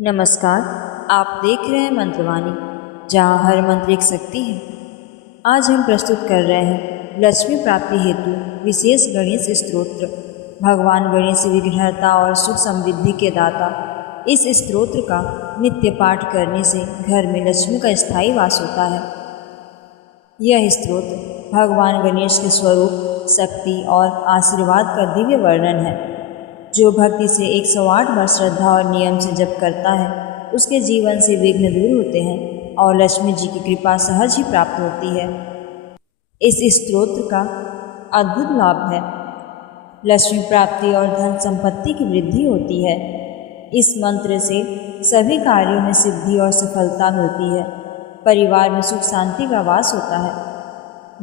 नमस्कार। आप देख रहे हैं मंत्रवाणी, जहाँ हर मंत्र एक शक्ति है। आज हम प्रस्तुत कर रहे हैं लक्ष्मी प्राप्ति हेतु विशेष गणेश स्तोत्र। भगवान गणेश विघ्नहर्ता और सुख समृद्धि के दाता। इस स्तोत्र का नित्य पाठ करने से घर में लक्ष्मी का स्थायी वास होता है। यह स्तोत्र भगवान गणेश के स्वरूप, शक्ति और आशीर्वाद का दिव्य वर्णन है। जो भक्ति से 108 बार श्रद्धा और नियम से जप करता है, उसके जीवन से विघ्न दूर होते हैं और लक्ष्मी जी की कृपा सहज ही प्राप्त होती है। इस स्तोत्र का अद्भुत लाभ है। लक्ष्मी प्राप्ति और धन संपत्ति की वृद्धि होती है। इस मंत्र से सभी कार्यों में सिद्धि और सफलता मिलती है। परिवार में सुख शांति का वास होता है।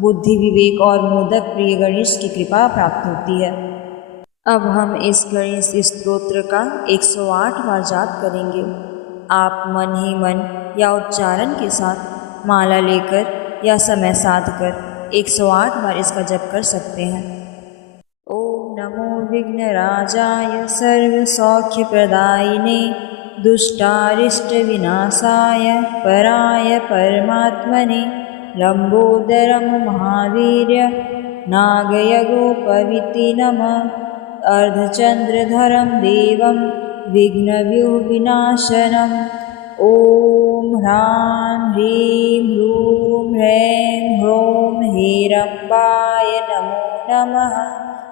बुद्धि, विवेक और मोदक प्रिय गणेश की कृपा प्राप्त होती है। अब हम इस गणेश स्तोत्र का 108 बार जाप करेंगे। आप मन ही मन या उच्चारण के साथ माला लेकर या समय साध कर 108 बार इसका जप कर सकते हैं। ओम नमो विघ्नराजाय सर्व सौख्य प्रदायिने दुष्टारिष्ट विनाशाय पराय परमात्मने लंबोदरम महावीर्य नागयगोपविति नमः। अर्धचंद्रधरं देवं विघ्नव्यूहविनाशनम्। ॐ ह्रां ह्रीं ह्रूं ह्रैं ह्रौं हेरम्बाय नमो नमः।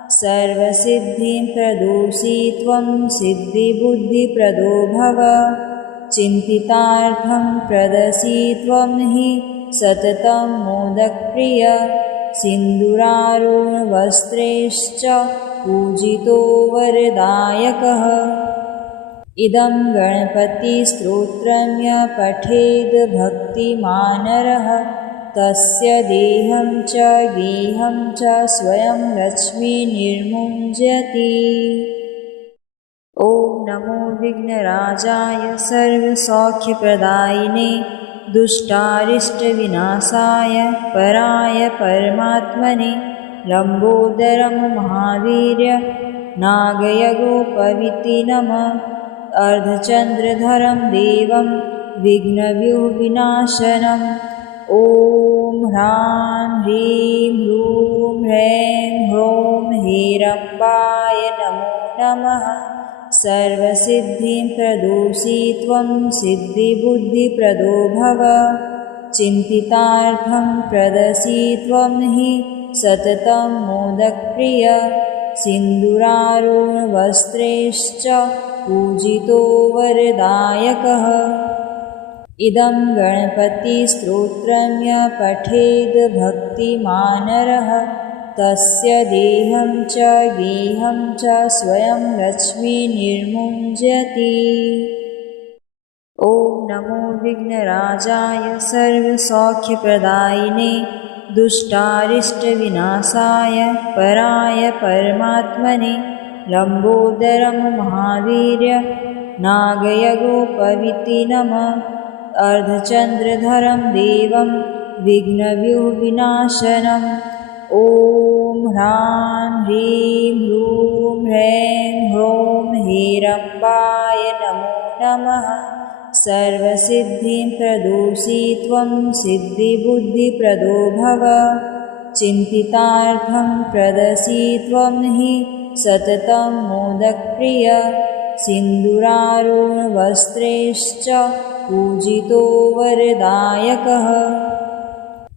सर्वसिद्धिं प्रदोषि त्वं सिद्धिबुद्धिप्रदो भव। चिन्तितार्थं प्रदसि त्वं हि सततं मोदकप्रिय। सिन्दूरारुणवस्त्रैश्च पूजितो वरदायकः। इदं गणपतिस्तोत्रं यः पठेद् भक्तिमानरः तस्य देहं च गेहं च स्वयं लक्ष्मी निर्मुञ्जति। ॐ नमो विघ्नराजाय सर्वसौख्यप्रदायिने दुष्टारिष्टविनाशाय पराय परमात्मने लंबोदरम महावीर्य नागयगोपविति नमः। अर्धचंद्रधरं देवं विघ्नव्यूहविनाशनम्। ॐ ह्रां ह्रीं ह्रूं ह्रैं ह्रौं हेरम्बाय नमो नमः। सर्वसिद्धिं प्रदोषि त्वं सिद्धिबुद्धिप्रदो भव। चिन्तितार्थं प्रदसि त्वं हि सततं मोदकप्रिय। सिन्दूरारुणवस्त्रैश्च पूजितो वरदायकः। इदं गणपतिस्तोत्रं यः पठेद् भक्तिमानरः तस्य देहं च गेहं च स्वयं लक्ष्मी निर्मुञ्जति। ॐ नमो विघ्नराजाय सर्वसौख्यप्रदायिने दुष्टारिष्टविनाशाय पराय परमात्मने लंबोदरम महावीर्य नागयगोपविति नमः। अर्धचंद्रधरं देवं विघ्नव्यूहविनाशनम्। ॐ ह्रां ह्रीं ह्रूं ह्रैं ह्रौं हेरम्बाय नमो नमः। सर्वसिद्धिं प्रदोषि त्वं सिद्धिबुद्धिप्रदो भव। चिन्तितार्थं प्रदसि त्वं हि सततं मोदकप्रिय। सिन्दूरारुणवस्त्रैश्च पूजितो वरदायकः।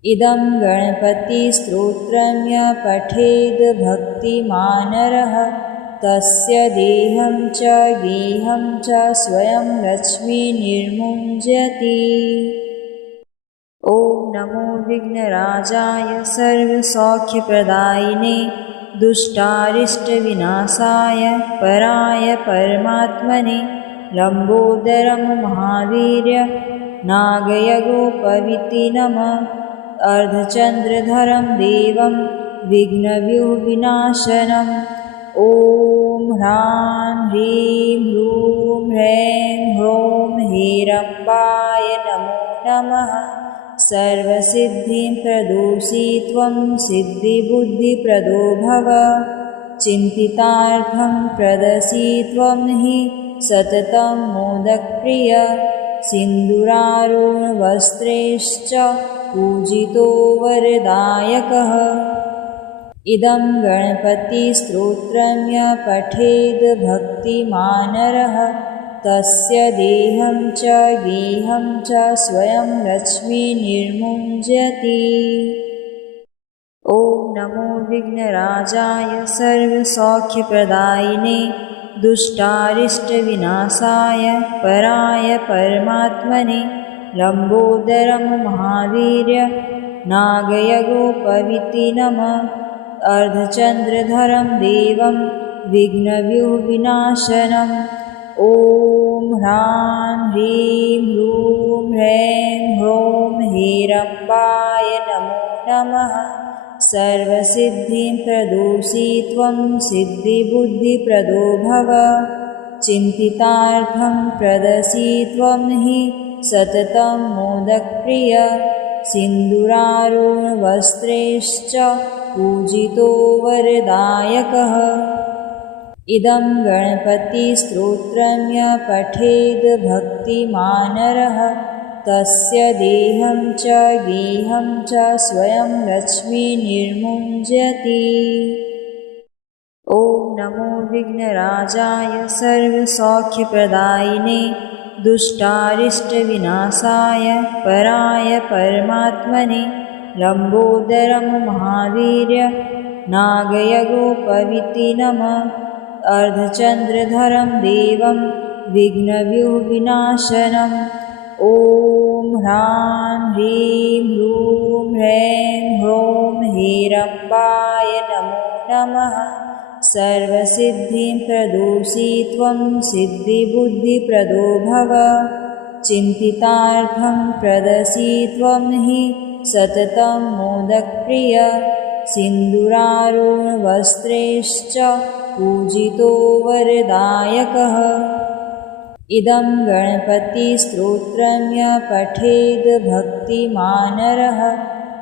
इदं गणपतिस्तोत्रं यः पठेद् भक्तिमानरः तस्य देहं च गेहं च स्वयं लक्ष्मी निर्मुञ्जति। ॐ नमो विघ्नराजाय सर्वसौख्यप्रदायिने दुष्टारिष्टविनाशाय पराय परमात्मने लंबोदरम महावीर्य नागयगोपविति नमः। अर्धचंद्रधरं देवं विघ्नव्यूहविनाशनम्। ॐ ह्रां ह्रीं ह्रूं ह्रैं ह्रौं हेरम्बाय नमो नमः। सर्वसिद्धिं प्रदोषि त्वं सिद्धिबुद्धिप्रदो भव। चिन्तितार्थं प्रदसि त्वं हि सततं मोदकप्रिय सिन्दूरारुणवस्त्रैश्च पूजितो वरदायकः। इदं गणपतिस्तोत्रं यः पठेद् भक्तिमानरः तस्य देहं च गेहं च स्वयं लक्ष्मीर्निर्मुञ्जति। ॐ नमो विघ्नराजाय सर्वसौख्यप्रदायिने दुष्टारिष्टविनाशाय पराय परमात्मने लम्बोदरं महावीर्य नागयगोपविति नमः। अर्धचन्द्रधरं देवं विघ्नव्यूहविनाशनम् ॐ ह्रां ह्रीं ह्रूं ह्रैं ह्रौं ह्रीरम्बाय नमो नमः। सर्वसिद्धिं प्रदोषि त्वं सिद्धिबुद्धिप्रदो भव। चिन्तितार्थं प्रदसि त्वं हि सततं मोदकप्रिय सिन्दूरारुणवस्त्रैश्च पूजितो वरदायकः। इदं गणपतिस्तोत्रं यः पठेद् भक्तिमानरः तस्य देहं च गेहं च स्वयं लक्ष्मीर्निर्मुञ्जति। ॐ नमो विघ्नराजाय सर्वसौख्यप्रदायिने दुष्टारिष्टविनाशाय पराय परमात्मने लम्बोदरं महावीर्य नागयगोपविति नमः। अर्धचन्द्रधरं देवं विघ्नव्यूहविनाशनम् ॐ ह्रां ह्रीं ह्रूं ह्रैं ह्रौं ह्रीरम्बाय नमो नमः। सर्वसिद्धिं प्रदोषि त्वं सिद्धिबुद्धिप्रदो भव। चिन्तितार्थं प्रदसि त्वं हि सततं मोदकप्रिय सिन्दूरारुणवस्त्रैश्च पूजितो वरदायकः। इदं गणपतिस्तोत्रं यः पठेद् भक्तिमानरः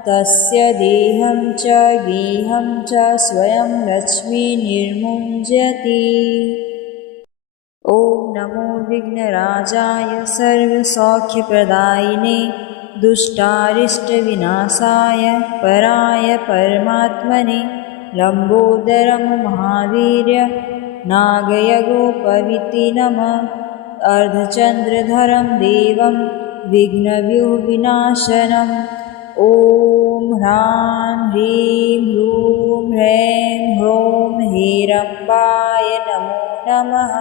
तस्य देहं च गेहं च स्वयं लक्ष्मीर्निर्मुञ्जति। ॐ नमो विघ्नराजाय सर्वसौख्यप्रदायिने दुष्टारिष्टविनाशाय पराय परमात्मने लम्बोदरं महावीर्य नागयगोपविति नमः। अर्धचन्द्रधरं देवं विघ्नव्यूहविनाशनम् ॐ ह्रां ह्रीं ह्रूं ह्रैं ह्रौं ह्रीरम्बाय नमो नमः।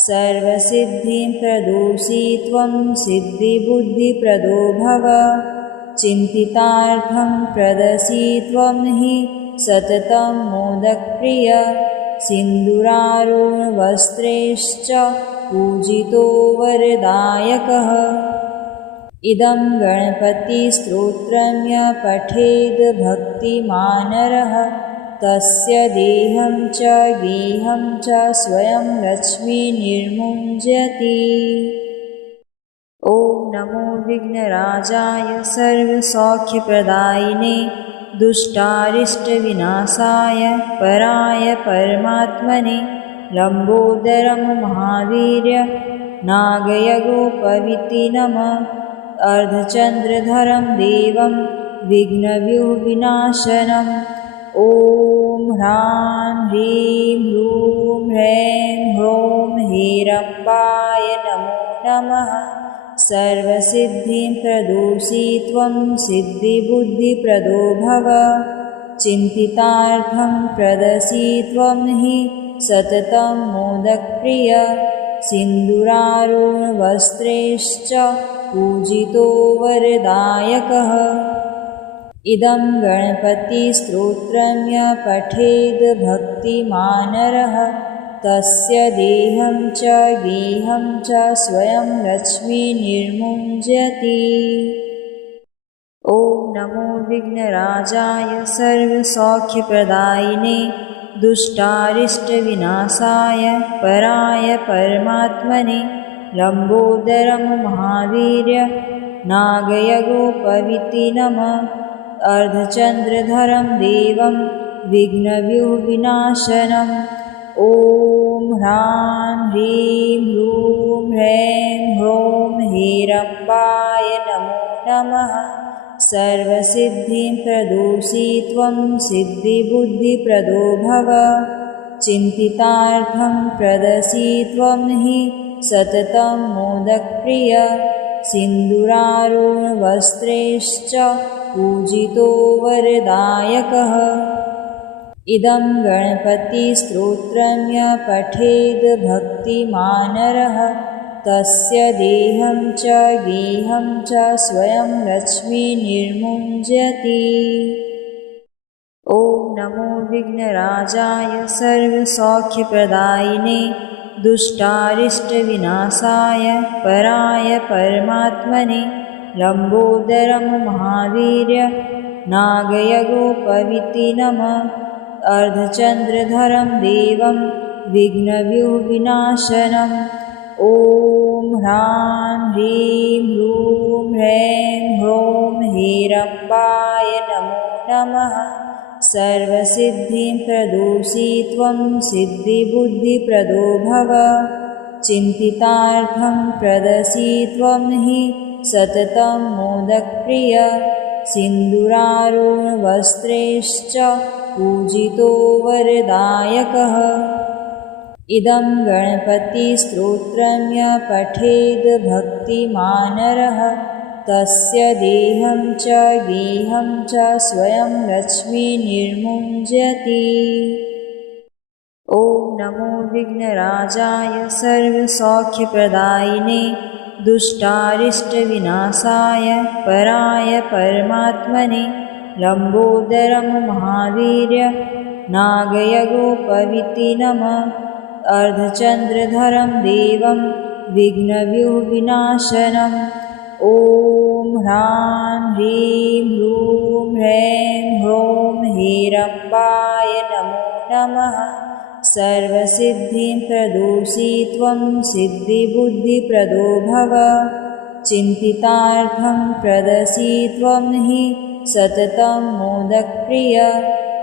सर्वसिद्धिं प्रदोषि त्वं सिद्धिबुद्धिप्रदो भव। चिन्तितार्थं प्रदसि त्वं हि सततं मोदकप्रिय सिन्दूरारुणवस्त्रैश्च पूजितो वरदायकः। इदं गणपतिस्तोत्रं यः पठेद् भक्तिमानरः तस्य देहं च गेहं च स्वयं लक्ष्मीर्निर्मुञ्जति। ॐ नमो विघ्नराजाय सर्वसौख्यप्रदायिने दुष्टारिष्टविनाशाय पराय परमात्मने लम्बोदरं महावीर्य नागयगोपविति नमः। अर्धचन्द्रधरं देवं विघ्नव्यूहविनाशनम् ॐ ह्रां ह्रीं ह्रूं ह्रैं ह्रौं ह्रीरम्बाय नमो नमः। सर्वसिद्धिं प्रदोषि त्वं सिद्धिबुद्धिप्रदो भव। चिन्तितार्थं प्रदसि त्वं हि सततं मोदकप्रिय सिन्दूरारुणवस्त्रैश्च पूजितो वरदायकः। इदं गणपतिस्तोत्रं यः पठेद् भक्तिमानरः तस्य देहं च गेहं च स्वयं लक्ष्मीर्निर्मुञ्जति। ॐ नमो विघ्नराजाय सर्वसौख्यप्रदायिने दुष्टारिष्टविनाशाय पराय परमात्मने लम्बोदरं महावीर्य नागयगोपविति नमः। अर्धचन्द्रधरं देवं विघ्नव्यूहविनाशनम् ॐ ह्रां ह्रीं ह्रूं ह्रैं ह्रौं हेरम्बाय नमो नमः। सर्वसिद्धिं प्रदोषि त्वं सिद्धिबुद्धिप्रदो भव। चिन्तितार्थं प्रदसि त्वं हि सततं मोदकप्रिय। सिन्दूरारुणवस्त्रैश्च पूजितो वरदायकः। इदं गणपतिस्तोत्रं यः पठेद् भक्तिमानरः तस्य देहं च गेहं च स्वयं लक्ष्मीर्निर्मुञ्जति। ॐ नमो विघ्नराजाय सर्वसौख्यप्रदायिने दुष्टारिष्टविनाशाय पराय परमात्मने लम्बोदरं महावीर्य नागयगोपवीति नमः। अर्धचन्द्रधरं देवं विघ्नव्यूहविनाशनम्। ॐ ह्रां ह्रीं ह्रूं ह्रैं ह्रौं हेरम्बाय नमो नमः। सर्वसिद्धिं प्रदोषि त्वं सिद्धिबुद्धिप्रदो भव। चिन्तितार्थं प्रदसि त्वं हि सततं मोदकप्रिय। सिन्दूरारुणवस्त्रैश्च पूजितो वरदायकः। इदं गणपतिस्तोत्रं यः पठेद् भक्तिमानरः तस्य देहं च गेहं च स्वयं लक्ष्मीर्निर्मुञ्जति। ॐ नमो विघ्नराजाय सर्वसौख्यप्रदायिने दुष्टारिष्टविनाशाय पराय परमात्मने लम्बोदरं महावीर्य नागयगोपवीति नमः। अर्धचन्द्रधरं देवं विघ्नव्यूहविनाशनम्। ॐ ह्रां ह्रीं ह्रूं ह्रैं ह्रौं हेरम्बाय नमो नमः। सर्वसिद्धिं प्रदोषि त्वं सिद्धिबुद्धिप्रदो भव। चिन्तितार्थं प्रदसि त्वं हि सततं मोदकप्रिय।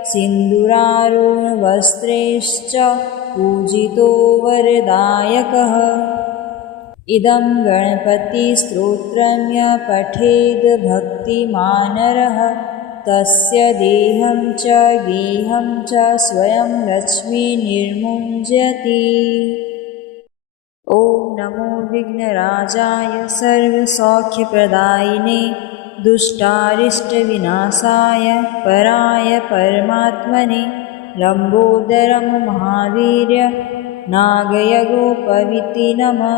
सिन्दूरारुणवस्त्रैश्च पूजितो वरदायकः। इदं गणपतिस्तोत्रं यः पठेद् भक्तिमानरः तस्य देहं च गेहं च स्वयं लक्ष्मीर्निर्मुञ्जति। ॐ नमो विघ्नराजाय सर्वसौख्यप्रदायिने दुष्टारिष्टविनाशाय पराय परमात्मने लम्बोदरं महावीर्य नागयगोपवीति नमः।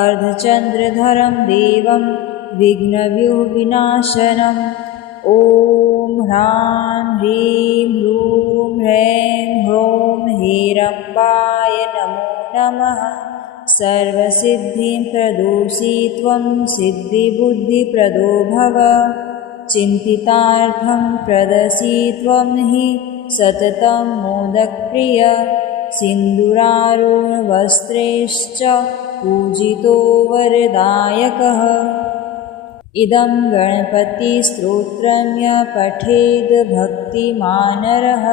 अर्धचन्द्रधरं देवं विघ्नव्यूहविनाशनम्। ॐ ह्रां ह्रीं ह्रूं ह्रैं ह्रौं हेरम्बाय नमो नमः। सर्वसिद्धिं प्रदोषि त्वं सिद्धिबुद्धिप्रदो भव। चिन्तितार्थं प्रदसि त्वं हि सततं मोदकप्रिय। सिन्दूरारुणवस्त्रैश्च पूजितो वरदायकः। इदं गणपतिस्तोत्रं यः पठेद् भक्तिमानरः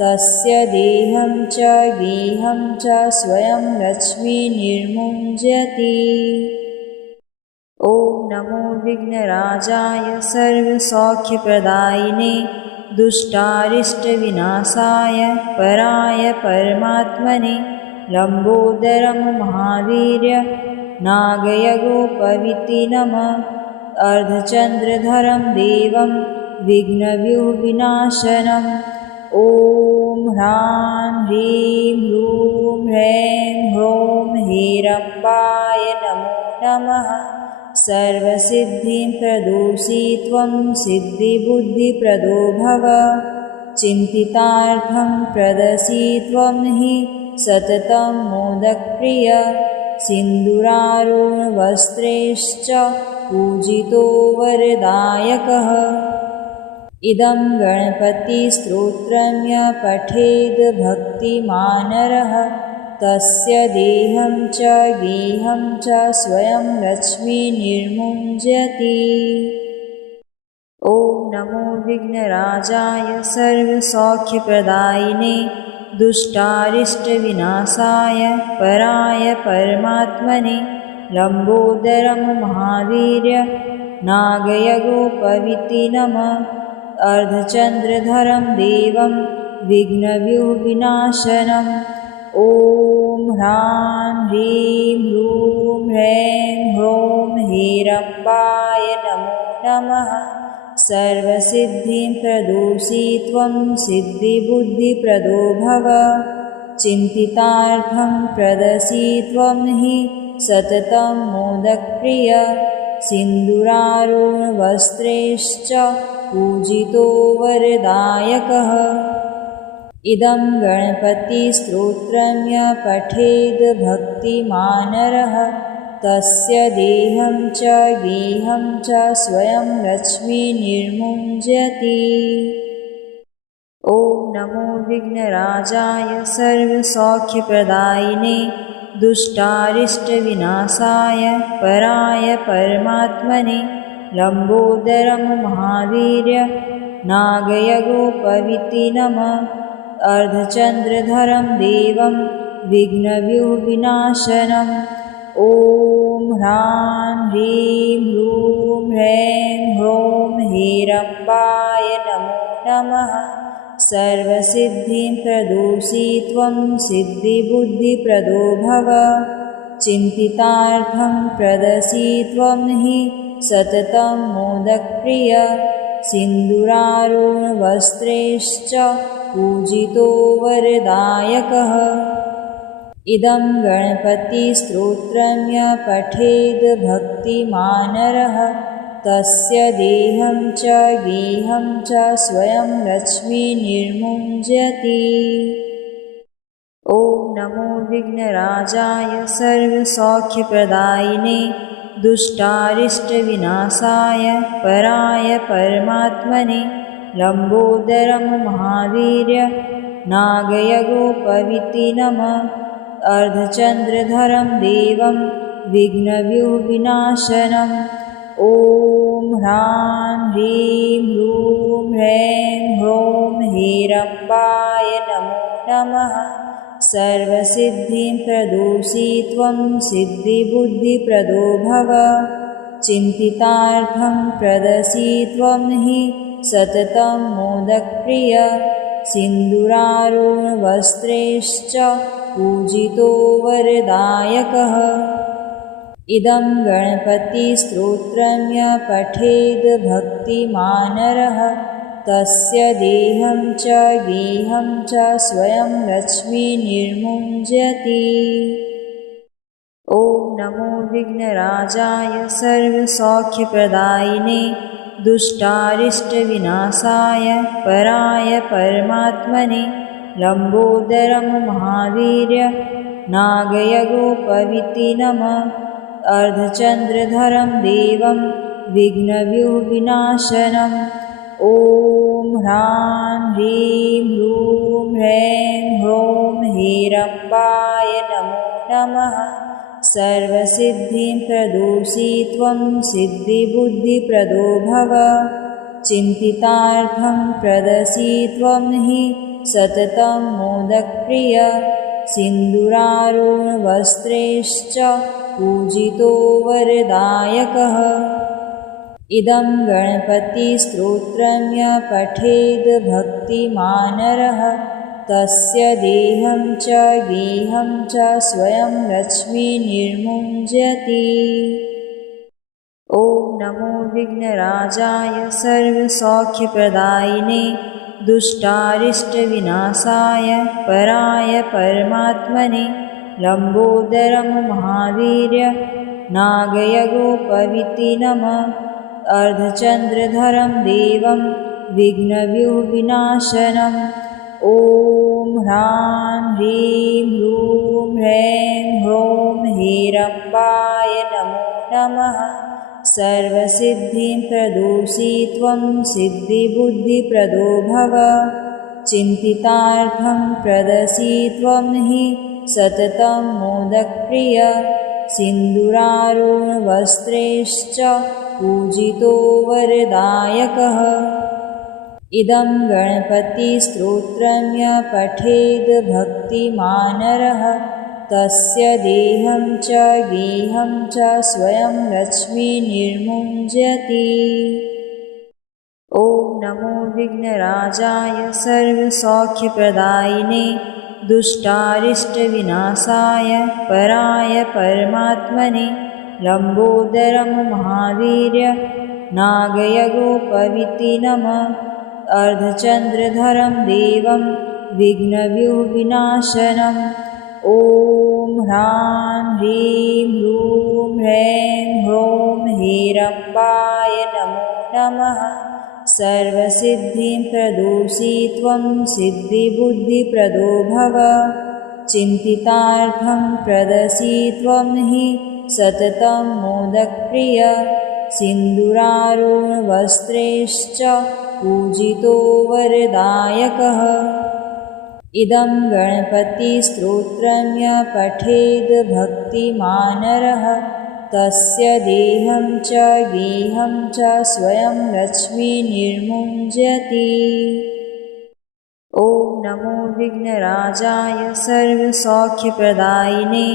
तस्य देहं च गेहं च स्वयं लक्ष्मीर्निर्मुञ्जति। ॐ नमो विघ्नराजाय सर्वसौख्यप्रदायिने दुष्टारिष्टविनाशाय पराय परमात्मने लम्बोदरं महावीर्य नागयगोपवीति नमः। अर्धचन्द्रधरं देवं विघ्नव्यूहविनाशनम्। ॐ ह्रां ह्रीं ह्रूं ह्रैं ह्रौं हेरम्बाय नमो नमः। सर्वसिद्धिं प्रदोषि त्वं सिद्धिबुद्धिप्रदो भव। चिन्तितार्थं प्रदसि त्वं हि सततं मोदकप्रिय। सिन्दूरारुणवस्त्रैश्च पूजितो वरदायकः। इदं गणपतिस्तोत्रं यः पठेद् भक्तिमानरः तस्य देहं च गेहं च स्वयं लक्ष्मीर्निर्मुञ्जति। ॐ नमो विघ्नराजाय सर्वसौख्यप्रदायिने दुष्टारिष्टविनाशाय पराय परमात्मने लम्बोदरं महावीर्य नागयगोपविति नमः। अर्धचन्द्रधरं देवं विघ्नव्यूहविनाशनम् ॐ ह्रां ह्रीं ह्रूं ह्रैं ह्रौं हेरम्बाय नमो नमः। सर्वसिद्धिं प्रदोषि त्वं सिद्धिबुद्धिप्रदो भव। चिन्तितार्थं प्रदसि त्वं हि सततं मोदकप्रिय। सिन्दूरारुणवस्त्रैश्च पूजितो वरदायकः। इदं गणपतिस्तोत्रं यः पठेद् भक्तिमानरः तस्य देहं च गेहं च स्वयं लक्ष्मीर्निर्मुञ्जति। ॐ नमो विघ्नराजाय सर्वसौख्यप्रदायिने दुष्टारिष्टविनाशाय पराय परमात्मने लम्बोदरं महावीर्य नागयगोपविति नमः। अर्धचन्द्रधरं देवं विघ्नव्यूहविनाशनम् ॐ ह्रां ह्रीं ह्रूं ह्रैं ह्रौं हेरम्बाय नमो नमः। सर्वसिद्धिं प्रदोषि त्वं सिद्धिबुद्धिप्रदो भव। चिन्तितार्थं प्रदसि त्वं हि सततं मोदकप्रिय। सिन्दूरारुणवस्त्रैश्च पूजितो वरदायकः। इदं गणपतिस्तोत्रं यः पठेद् भक्तिमानरः तस्य देहं च गेहं च स्वयं लक्ष्मीर्निर्मुञ्जति। ॐ नमो विघ्नराजाय सर्वसौख्यप्रदायिने दुष्टारिष्टविनाशाय पराय परमात्मने लम्बोदरं महावीर्य नागयगोपविति नमः। अर्धचन्द्रधरं देवं विघ्नव्यूहविनाशनम् ॐ ह्रां ह्रीं ह्रूं ह्रैं ह्रौं हेरम्बाय नमो नमः। सर्वसिद्धिं प्रदोषि त्वं सिद्धिबुद्धिप्रदो भव। चिन्तितार्थं प्रदसि त्वं हि सततं मोदकप्रिय। सिन्दूरारुणवस्त्रैश्च पूजितो वरदायकः। इदं गणपतिस्तोत्रं यः पठेद् भक्तिमानरः तस्य देहं च गेहं च स्वयं लक्ष्मीर्निर्मुञ्जति। ॐ नमो विघ्नराजाय सर्वसौख्यप्रदायिने दुष्टारिष्टविनाशाय पराय परमात्मने लम्बोदरं महावीर्य नागयगोपविति नमः। अर्धचन्द्रधरं देवं विघ्नव्यूहविनाशनम् ॐ ह्रां ह्रीं ह्रूं ह्रैं ह्रौं हेरम्बाय नमो नमः। सर्वसिद्धिं प्रदोषि त्वं सिद्धिबुद्धिप्रदो भव। चिन्तितार्थं प्रदसि त्वं हि सततं मोदकप्रिय। सिन्दूरारुणवस्त्रैश्च पूजितो वरदायकः। इदं गणपतिस्तोत्रं यः पठेद् भक्तिमानरः तस्य देहं च गेहं च स्वयं लक्ष्मीर्निर्मुञ्जति। ॐ नमो विघ्नराजाय सर्वसौख्यप्रदायिने दुष्टारिष्टविनाशाय पराय परमात्मने लम्बोदरं महावीर्य नागयगोपविति नमः। अर्धचन्द्रधरं देवं विघ्नव्यूहविनाशनम् ॐ ह्रां ह्रीं ह्रूं ह्रैं ह्रौं हेरम्बाय नमो नमः। सर्वसिद्धिं प्रदोषि त्वं सिद्धिबुद्धिप्रदो भव। चिन्तितार्थं प्रदसि त्वं हि सततं मोदकप्रिय। सिन्दूरारुणवस्त्रैश्च पूजितो वरदायकः। इदं गणपतिस्तोत्रं य पठेद् भक्तिमानरः तस्य देहं च गेहं च स्वयं लक्ष्मीर्निर्मुञ्जति। ॐ नमो विघ्नराजाय सर्वसौख्यप्रदायिने दुष्टारिष्टविनाशाय पराय परमात्मने लम्बोदरं महावीर्य नागयगोपविति नमः। अर्धचन्द्रधरं देवं विघ्नव्यूहविनाशनम् ॐ ह्रां ह्रीं ह्रूं ह्रैं ह्रौं हेरम्बाय नमो नमः। सर्वसिद्धिं प्रदोषि त्वं सिद्धिबुद्धिप्रदो भव। चिन्तितार्थं प्रदसि त्वं हि सततं मोदकप्रिय। सिन्दूरारुणवस्त्रैश्च पूजितो वरदायकः। इदं गणपतिस्तोत्रं य पठेद् भक्तिमानरः तस्य देहं च गेहं च स्वयं लक्ष्मीर्निर्मुञ्जति। ॐ नमो विघ्नराजाय सर्वसौख्यप्रदायिने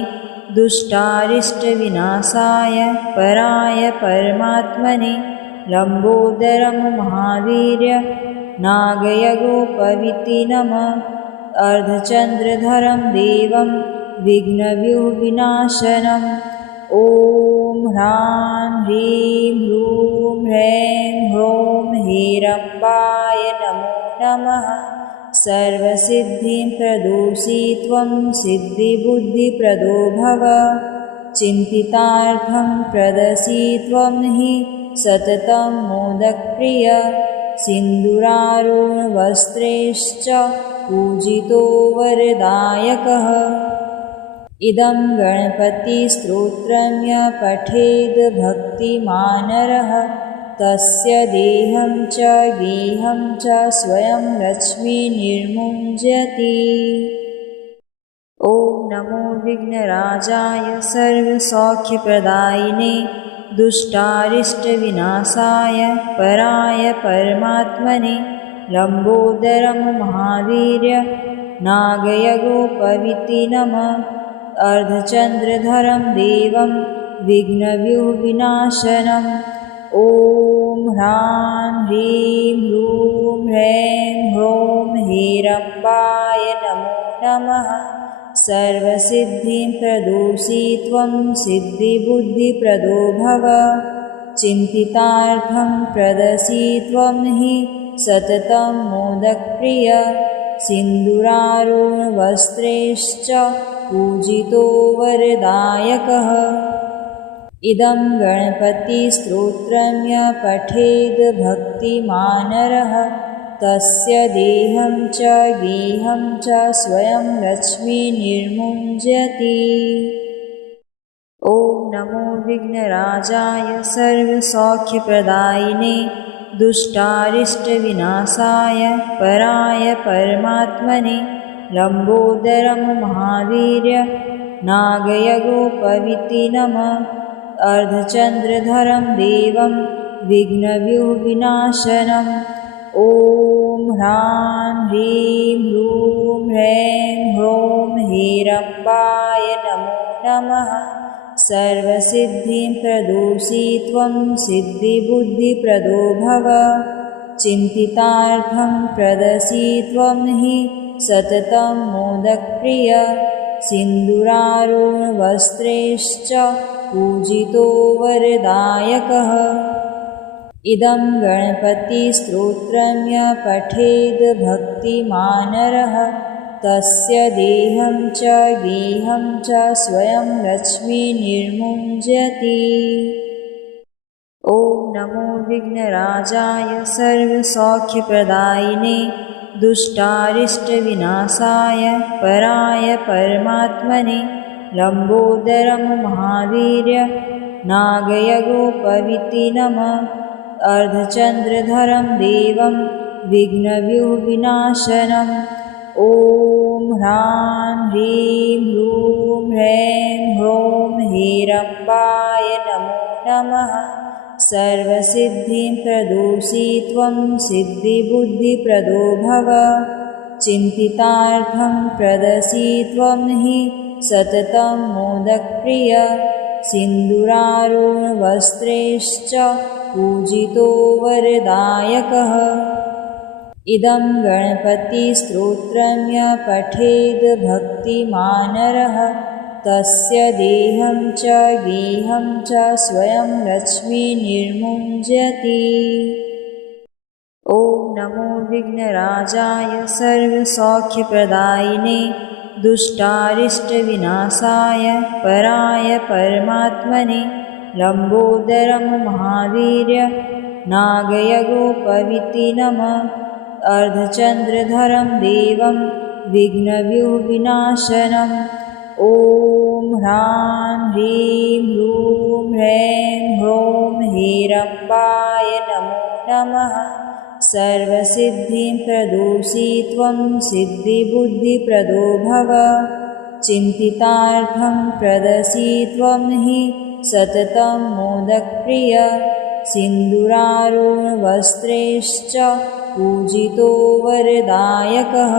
दुष्टारिष्टविनाशाय पराय परमात्मने लम्बोदरं महावीर्य नागयगोपविति नमः। अर्धचन्द्रधरं देवं विघ्नव्यूहविनाशनम् ॐ ह्रां ह्रीं ह्रूं ह्रैं ह्रौं हेरम्बाय नमो नमः। सर्वसिद्धिं प्रदोषि त्वं सिद्धिबुद्धिप्रदो भव। चिन्तितार्थं प्रदसि त्वं हि सततं मोदकप्रिय। सिन्दूरारुणवस्त्रैश्च पूजितो वरदायकः। इदं गणपतिस्तोत्रं य पठेद् भक्तिमानरः तस्य देहं च गेहं च स्वयं लक्ष्मीर्निर्मुञ्जति। ॐ नमो विघ्नराजाय सर्वसौख्यप्रदायिने दुष्टारिष्टविनाशाय पराय परमात्मने लम्बोदरं महावीर्य नागयगोपविति नमः। अर्धचन्द्रधरं देवं विघ्नव्यूहविनाशनम् ॐ ह्रां ह्रीं ह्रूं ह्रैं ह्रौं हेरम्बाय नमो नमः। सर्वसिद्धिं प्रदोषि त्वं सिद्धिबुद्धिप्रदो भव। चिन्तितार्थं प्रदसि त्वं हि सततं मोदकप्रिय। सिन्दूरारुणवस्त्रैश्च पूजितो वरदायकः। इदं गणपतिस्तोत्रं य पठेद् भक्तिमानरः तस्य देहं च गेहं च स्वयं लक्ष्मीर्निर्मुञ्जति। ॐ नमो विघ्नराजाय सर्वसौख्यप्रदायिने दुष्टारिष्टविनाशाय पराय परमात्मने लम्बोदरं महावीर्य नागयगोपविति नमः। अर्धचन्द्रधरं देवं विघ्नव्यूहविनाशनम् ॐ ह्रां ह्रीं ह्रूं ह्रैं ह्रौं हेरम्बाय नमो नमः। सर्वसिद्धिं प्रदोषि त्वं सिद्धिबुद्धिप्रदो भव। चिन्तितार्थं प्रदसि त्वं हि सततं मोदकप्रिय। सिन्दूरारुणवस्त्रैश्च पूजितो वरदायकः। इदं गणपतिस्तोत्रं य पठेद् भक्तिमानरः तस्य देहं च गेहं च स्वयं लक्ष्मीर्निर्मुञ्जति। ॐ नमो विघ्नराजाय सर्वसौख्यप्रदायिने दुष्टारिष्टविनाशाय पराय परमात्मने लम्बोदरं महावीर्य नागयगोपविति नमः। अर्धचन्द्रधरं देवं विघ्नव्यूहविनाशनम् ॐ ह्रां ह्रीं ह्रूं ह्रैं ह्रौं हेरम्बाय नमो नमः। सर्वसिद्धिं प्रदोषि त्वं सिद्धिबुद्धिप्रदो भव। चिन्तितार्थं प्रदसि त्वं हि सततं मोदकप्रिय। सिन्दूरारुणवस्त्रैश्च पूजितो वरदायकः। इदं गणपतिस्तोत्रं य पठेद् भक्तिमानरः तस्य देहं च गेहं च स्वयं लक्ष्मीर्निर्मुञ्जति। ॐ नमो विघ्नराजाय सर्वसौख्यप्रदायिने दुष्टारिष्टविनाशाय पराय परमात्मने लम्बोदरं महावीर्य नागयगोपविति नमः। अर्धचन्द्रधरं देवं विघ्नव्यूहविनाशनम्। ॐ ह्रां ह्रीं ह्रूं ह्रैं ह्रौं ह्रीरम्बाय नमो नमः। सर्वसिद्धिं प्रदोषि त्वं सिद्धिबुद्धिप्रदो भव। चिन्तितार्थं प्रदसि त्वं हि सततं मोदकप्रिय। सिन्दूरारुणवस्त्रैश्च पूजितो वरदायकः।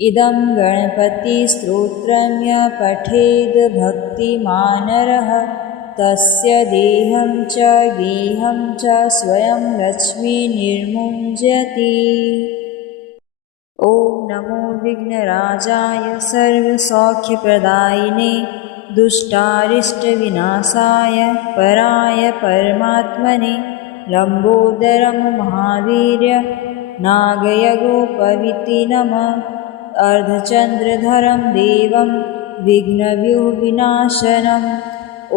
इदं गणपतिस्तोत्रं य पठेद् भक्तिमानरः तस्य देहं च गेहं च स्वयं लक्ष्मीर्निर्मुञ्जति। ॐ नमो विघ्नराजाय सर्वसौख्यप्रदायिने दुष्टारिष्टविनाशाय पराय परमात्मने लम्बोदरं महावीर्य नागयगोपविति नमः। अर्धचन्द्रधरं देवं विघ्नव्यूहविनाशनम्। ॐ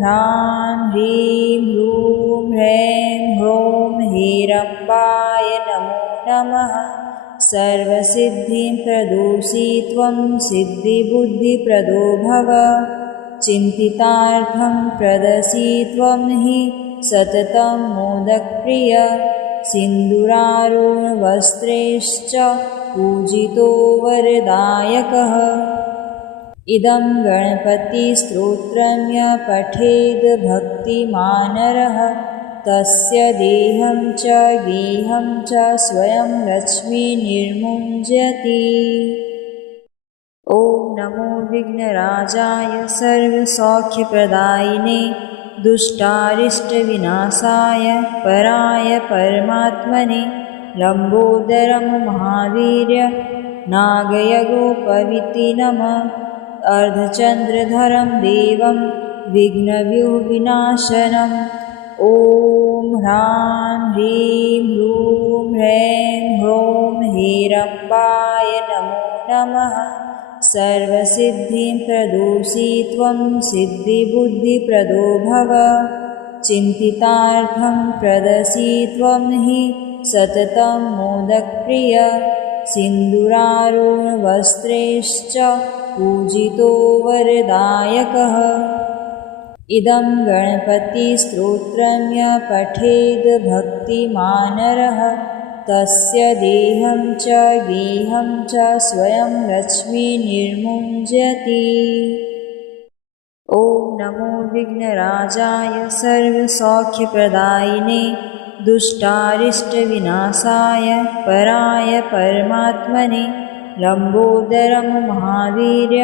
ह्रां ह्रीं ह्रूं ह्रैं ह्रौं ह्रीरम्बाय नमो नमः। सर्वसिद्धिं प्रदोषि त्वं सिद्धिबुद्धिप्रदो भव। चिन्तितार्थं प्रदसि त्वं हि सततं मोदकप्रिय। सिन्दूरारुणवस्त्रैश्च पूजितो वरदायकः। इदं गणपतिस्तोत्रं य पठेद् भक्तिमानरः तस्य देहं च गेहं च स्वयं लक्ष्मीर्निर्मुञ्जति। ॐ नमो विघ्नराजाय सर्वसौख्यप्रदायिने दुष्टारिष्टविनाशाय पराय परमात्मने लम्बोदरं महावीर्य नागयगोपविति नमः। अर्धचन्द्रधरं देवं विघ्नव्यूहविनाशनम्। ॐ ह्रां ह्रीं ह्रूं ह्रैं ह्रौं ह्रीरम्बाय नमो नमः। सर्वसिद्धिं प्रदोषि त्वं सिद्धिबुद्धिप्रदो भव। चिन्तितार्थं प्रदसि त्वं हि सततं मोदकप्रिय। सिन्दूरारुणवस्त्रैश्च पूजितो वरदायकः। इदं गणपतिस्तोत्रं य पठेद् भक्तिमानरः तस्य देहं च गेहं च स्वयं लक्ष्मीर्निर्मुञ्जति। ॐ नमो विघ्नराजाय सर्वसौख्यप्रदायिने दुष्टारिष्टविनाशाय पराय परमात्मने लम्बोदरं महावीर्य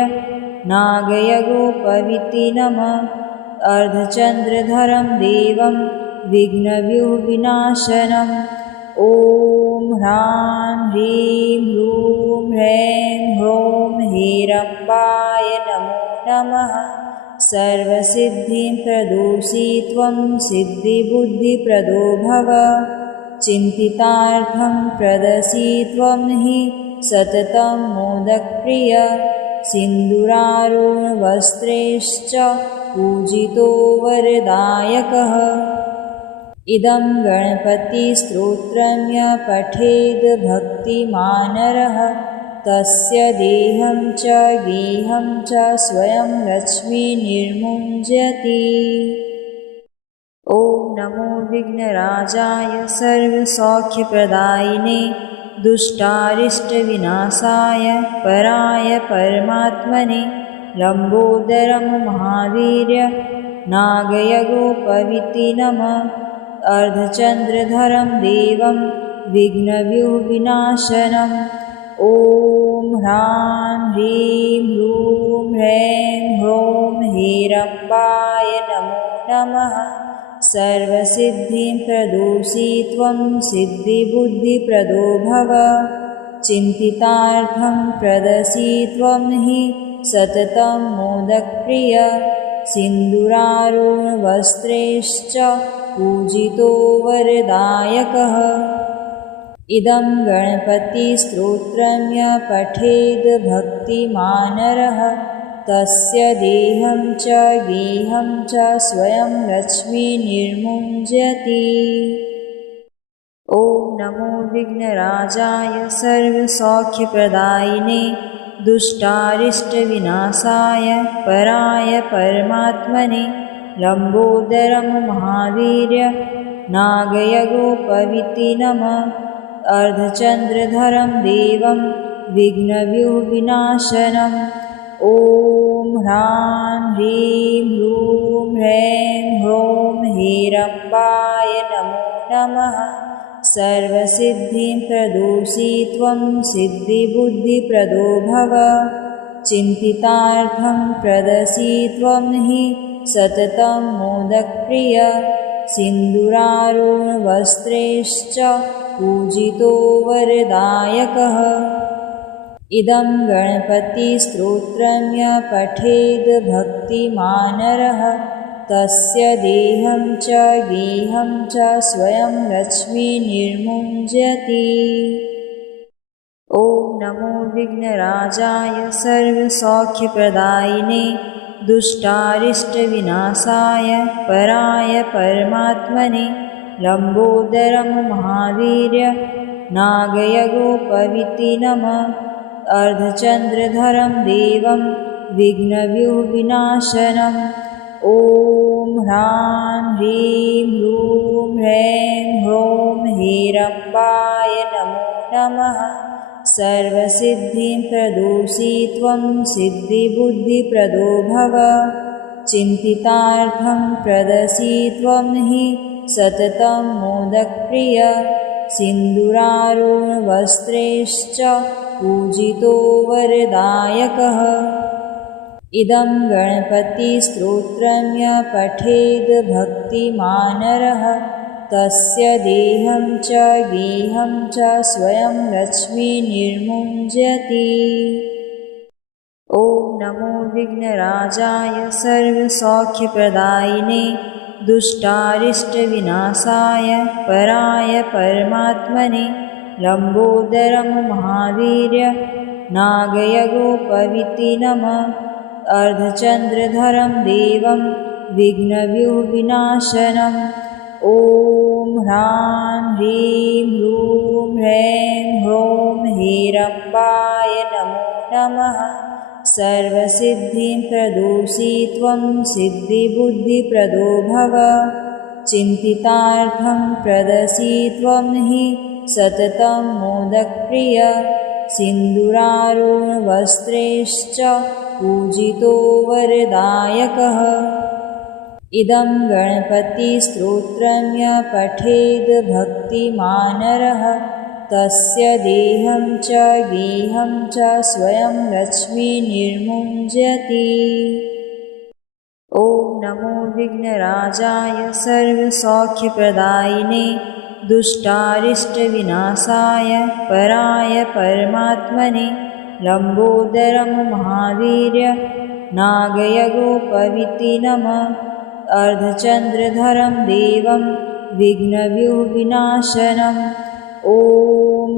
नागयगोपविति नमः। अर्धचन्द्रधरं देवं विघ्नव्यूहविनाशनम्। ॐ ह्रां ह्रीं ह्रूं ह्रैं ह्रौं ह्रीरम्बाय नमो नमः। सर्वसिद्धिं प्रदोषि त्वं सिद्धिबुद्धिप्रदो भव। चिन्तितार्थं प्रदसि त्वं हि सततं मोदकप्रिय। सिन्दूरारुणवस्त्रैश्च पूजितो वरदायकः। इदं गणपतिस्तोत्रं य पठेद् भक्तिमानरः तस्य देहं च गेहं च स्वयं लक्ष्मीर्निर्मुञ्जति। ॐ नमो विघ्नराजाय सर्वसौख्यप्रदायिने दुष्टारिष्टविनाशाय पराय परमात्मने लम्बोदरं महावीर्य नागयगोपवीति नमः। अर्धचन्द्रधरं देवं विघ्नव्यूहविनाशनम्। ॐ ह्रां ह्रीं ह्रूं ह्रैं ह्रौं हीरम्बाय नमो नमः। सर्वसिद्धिं प्रदोषि त्वं सिद्धिबुद्धिप्रदो भव। चिन्तितार्थं प्रदसि त्वं हि सततं मोदकप्रिय। सिन्दूरारुणवस्त्रैश्च पूजितो वरदायकः। इदं गणपतिस्तोत्रं यः पठेद् भक्तिमानरः तस्य देहं च गेहं च स्वयं लक्ष्मीर्निर्मुञ्जति। ॐ नमो विघ्नराजाय सर्वसौख्यप्रदायिने दुष्टारिष्टविनाशाय पराय परमात्मने लम्बोदरं महावीर्य नागयगोपवीति नमः। अर्धचन्द्रधरं देवं विघ्नव्यूहविनाशनम्। ॐ ह्रां ह्रीं ह्रूं ह्रैं ह्रौं हीरम्बाय नमो नमः। सर्वसिद्धिं प्रदोषि त्वं सिद्धिबुद्धिप्रदो भव। चिन्तितार्थं प्रदसि त्वं हि सततं मोदकप्रिय। सिन्दूरारुणवस्त्रैश्च पूजितो वरदायकः। इदं गणपतिस्तोत्रं यः पठेद् भक्तिमानरः तस्य देहं च गेहं च स्वयं लक्ष्मीर्निर्मुञ्जति। ॐ नमो विघ्नराजाय सर्वसौख्यप्रदायिने दुष्टारिष्टविनाशाय पराय परमात्मने लम्बोदरं महावीर्य नागयगोपवीति नमः। अर्धचन्द्रधरं देवं विघ्नव्यूहविनाशनम्। ॐ ह्रां ह्रीं ह्रूं ह्रैं ह्रौं हीरम्बाय नमो नमः। सर्वसिद्धिं प्रदोषि त्वं सिद्धिबुद्धिप्रदो भव। चिन्तितार्थं प्रदसि त्वं हि सततं मोदकप्रिय। सिन्दूरारुणवस्त्रैश्च पूजितो वरदायकः। इदं गणपतिस्तोत्रं यः पठेद् भक्तिमानरः तस्य देहं च गेहं च स्वयं लक्ष्मीर्निर्मुञ्जति। ॐ नमो विघ्नराजाय सर्वसौख्यप्रदायिने दुष्टारिष्टविनाशाय पराय परमात्मने लम्बोदरं महावीर्य नागयगोपवीति नमः। अर्धचन्द्रधरं देवं विघ्नव्यूहविनाशनम्। ॐ ह्रां ह्रीं ह्रूं ह्रैं ह्रौं हीरम्बाय नमो नमः। सर्वसिद्धिं प्रदोषि त्वं सिद्धिबुद्धिप्रदो भव। चिन्तितार्थं प्रदसि त्वं हि सततं मोदकप्रिय। सिन्दूरारुणवस्त्रैश्च पूजितो वरदायकः। इदं गणपतिस्तोत्रं यः पठेद् भक्तिमानरः तस्य देहं च गेहं च स्वयं लक्ष्मीर्निर्मुञ्जति। ॐ नमो विघ्नराजाय सर्वसौख्यप्रदायिने दुष्टारिष्टविनाशाय पराय परमात्मने लम्बोदरं महावीर्य नागयगोपवीति नमः। अर्धचन्द्रधरं देवं विघ्नव्यूहविनाशनम्। ॐ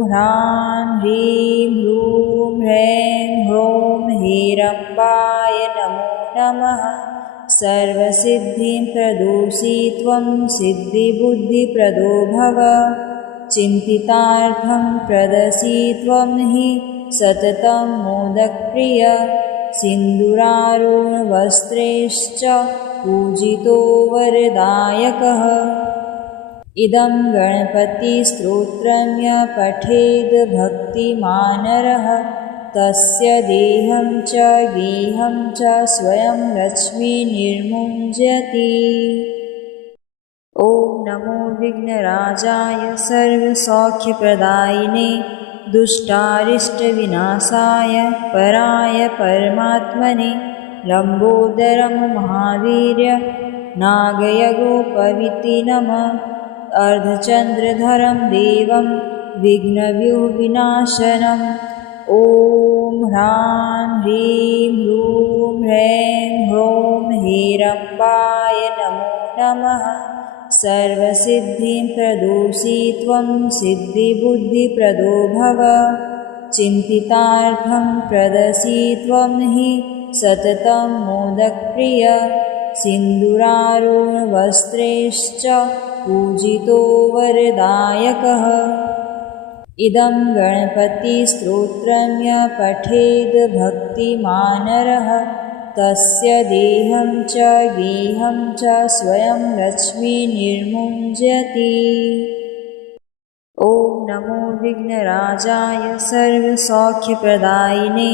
ह्रां ह्रीं ह्रूं ह्रैं ह्रौं हीरम्बाय नमो नमः। सर्वसिद्धिं प्रदोषि त्वं सिद्धिबुद्धिप्रदो भव। चिन्तितार्थं प्रदसि त्वं हि सततं मोदकप्रिय। सिन्दूरारुणवस्त्रैश्च पूजितो वरदायकः। इदं गणपतिस्तोत्रं यः पठेद् भक्तिमानरः तस्य देहं च गेहं च स्वयं लक्ष्मीर्निर्मुञ्जति। ॐ नमो विघ्नराजाय सर्वसौख्यप्रदायिने दुष्टारिष्टविनाशाय पराय परमात्मने लम्बोदरं महावीर्य नागयगोपविति नमः। अर्धचन्द्रधरं देवं विघ्नव्यूहविनाशनम्। ॐ ह्रां ह्रीं ह्रूं ह्रैं ह्रौं ह्रीरम्बाय नमो नमः। सर्वसिद्धिं प्रदोषि त्वं सिद्धिबुद्धिप्रदो भव। चिन्तितार्थं प्रदसि त्वं हि सततं मोदकप्रिय। सिन्दूरारुणवस्त्रैश्च पूजितो वरदायकः। इदं गणपतिस्तोत्रं यः पठेद् भक्तिमानरः तस्य देहं च गेहं च स्वयं लक्ष्मीर्निर्मुञ्जति। ॐ नमो विघ्नराजाय सर्वसौख्यप्रदायिने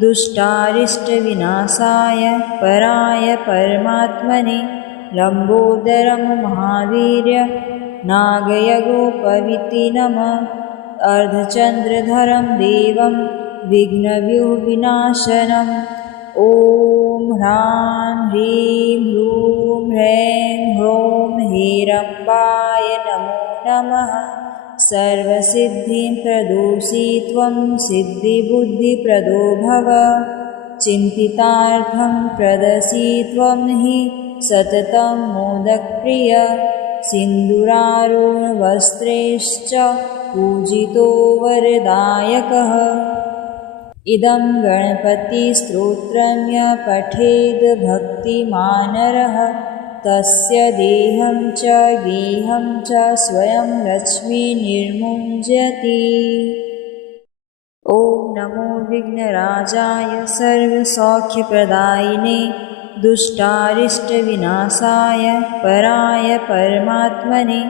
दुष्टारिष्टविनाशाय पराय परमात्मने लम्बोदरं महावीर्य नागयगोपविति नमः। अर्धचन्द्रधरं देवं विघ्नव्यूहविनाशनम्। ॐ ह्रां ह्रीं ह्रूं ह्रैं ह्रौं ह्रीरम्बाय नमो नमः। सर्वसिद्धिं प्रदोषि त्वं सिद्धिबुद्धिप्रदो भव। चिन्तितार्थं प्रदसि त्वं हि सततं मोदकप्रिय। सिन्दूरारुणवस्त्रैश्च पूजितो वरदायकः। इदं गणपतिस्तोत्रं यः पठेद् भक्तिमानरः तस्य देहं च गेहं च स्वयं लक्ष्मीर्निर्मुञ्जति। ॐ नमो विघ्नराजाय सर्वसौख्यप्रदायिने दुष्टारिष्टविनाशाय पराय परमात्मने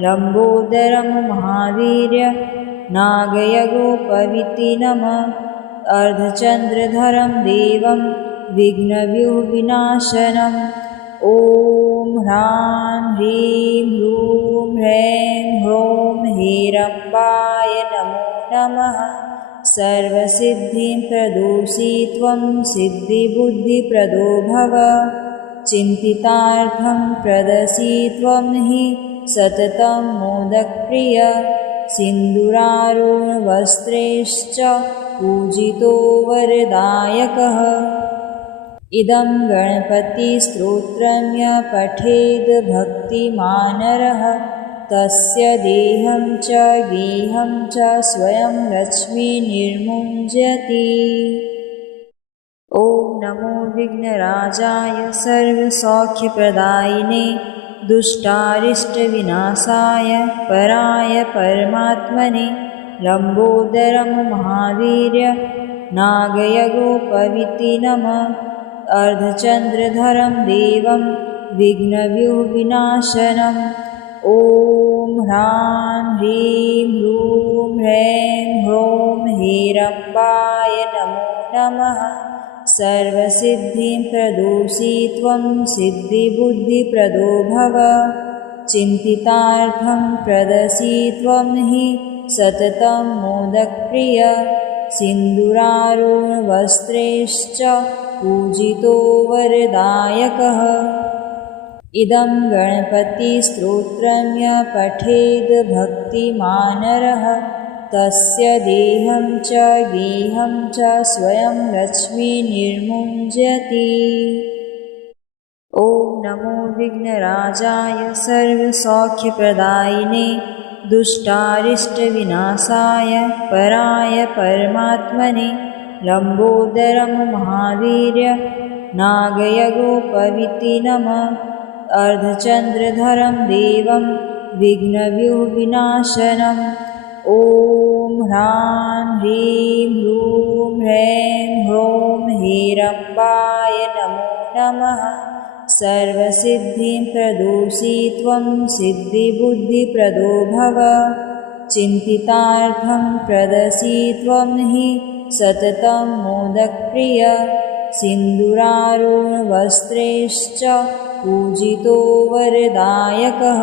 लम्बोदरं महावीर्य नागयगोपविति नमः। अर्धचन्द्रधरं देवं विघ्नव्यूहविनाशनम्। ॐ ह्रां ह्रीं ह्रूं ह्रैं ह्रौं ह्रीरम्बाय नमो नमः। सर्वसिद्धिं प्रदोषि त्वं सिद्धिबुद्धिप्रदो भव। चिन्तितार्थं प्रदसि त्वं हि सततं मोदकप्रिय। सिन्दूरारुणवस्त्रैश्च पूजितो वरदायकः। इदं गणपतिस्तोत्रं यः पठेद् भक्तिमानरः तस्य देहं च गेहं च स्वयं लक्ष्मीर्निर्मुञ्जति। ॐ नमो विघ्नराजाय सर्वसौख्यप्रदायिने दुष्टारिष्टविनाशाय पराय परमात्मने लम्बोदरं महावीर्य नागयगोपविति नमः। अर्धचन्द्रधरं देवं विघ्नव्यूहविनाशनम्। ॐ ह्रां ह्रीं ह्रूं ह्रैं ह्रौं ह्रीरम्बाय नमो नमः। सर्वसिद्धिं प्रदोषि त्वं सिद्धिबुद्धिप्रदो भव। चिन्तितार्थं प्रदसि त्वं हि सततं मोदकप्रिय। सिन्दूरारुणवस्त्रैश्च पूजितो वरदायकः। इदं गणपतिस्तोत्रं यः पठेद् भक्तिमानरः तस्य देहं च गेहं च स्वयं लक्ष्मीर्निर्मुञ्जति। ॐ नमो विघ्नराजाय सर्वसौख्यप्रदायिने दुष्टारिष्टविनाशाय पराय परमात्मने लम्बोदरं महावीर्य नागयगोपविति नमः। अर्धचन्द्रधरं देवं विघ्नव्यूहविनाशनम्। ॐ ह्रां ह्रीं ह्रूं ह्रैं ह्रौं ह्रीरम्बाय नमो नमः। सर्वसिद्धिं प्रदोषि त्वं सिद्धिबुद्धिप्रदो भव। चिन्तितार्थं प्रदसि त्वं हि सततं मोदकप्रिय सिन्दूरारुणवस्त्रैश्च पूजितो वरदायकः।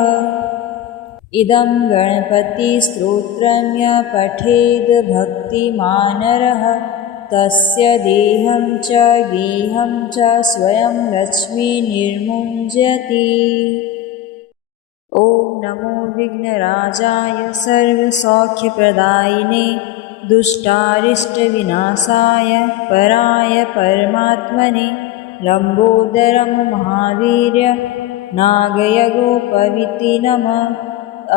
इदं गणपतिस्तोत्रं यः पठेद् भक्तिमानरः तस्य देहं च गेहं च स्वयं लक्ष्मीर्निर्मुञ्जति। ॐ नमो विघ्नराजाय सर्वसौख्यप्रदायिने दुष्टारिष्टविनाशाय पराय परमात्मने लम्बोदरं महावीर्य नागयगोपवीति नमः।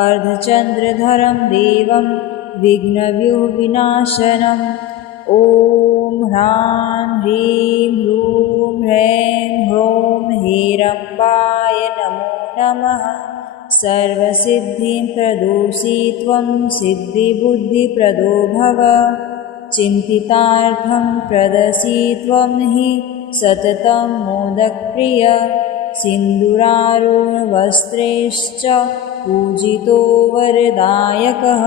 अर्धचन्द्रधरं देवं विघ्नव्यूहविनाशनम् ॐ ह्रां ह्रीं ह्रूं ह्रैं ह्रौं हीरम्बाय नमो नमः। सर्वसिद्धिं प्रदोषि त्वं सिद्धिबुद्धिप्रदो भव। चिन्तितार्थं प्रदसि त्वं हि सततं मोदकप्रिय सिन्दूरारुणवस्त्रैश्च पूजितो वरदायकः।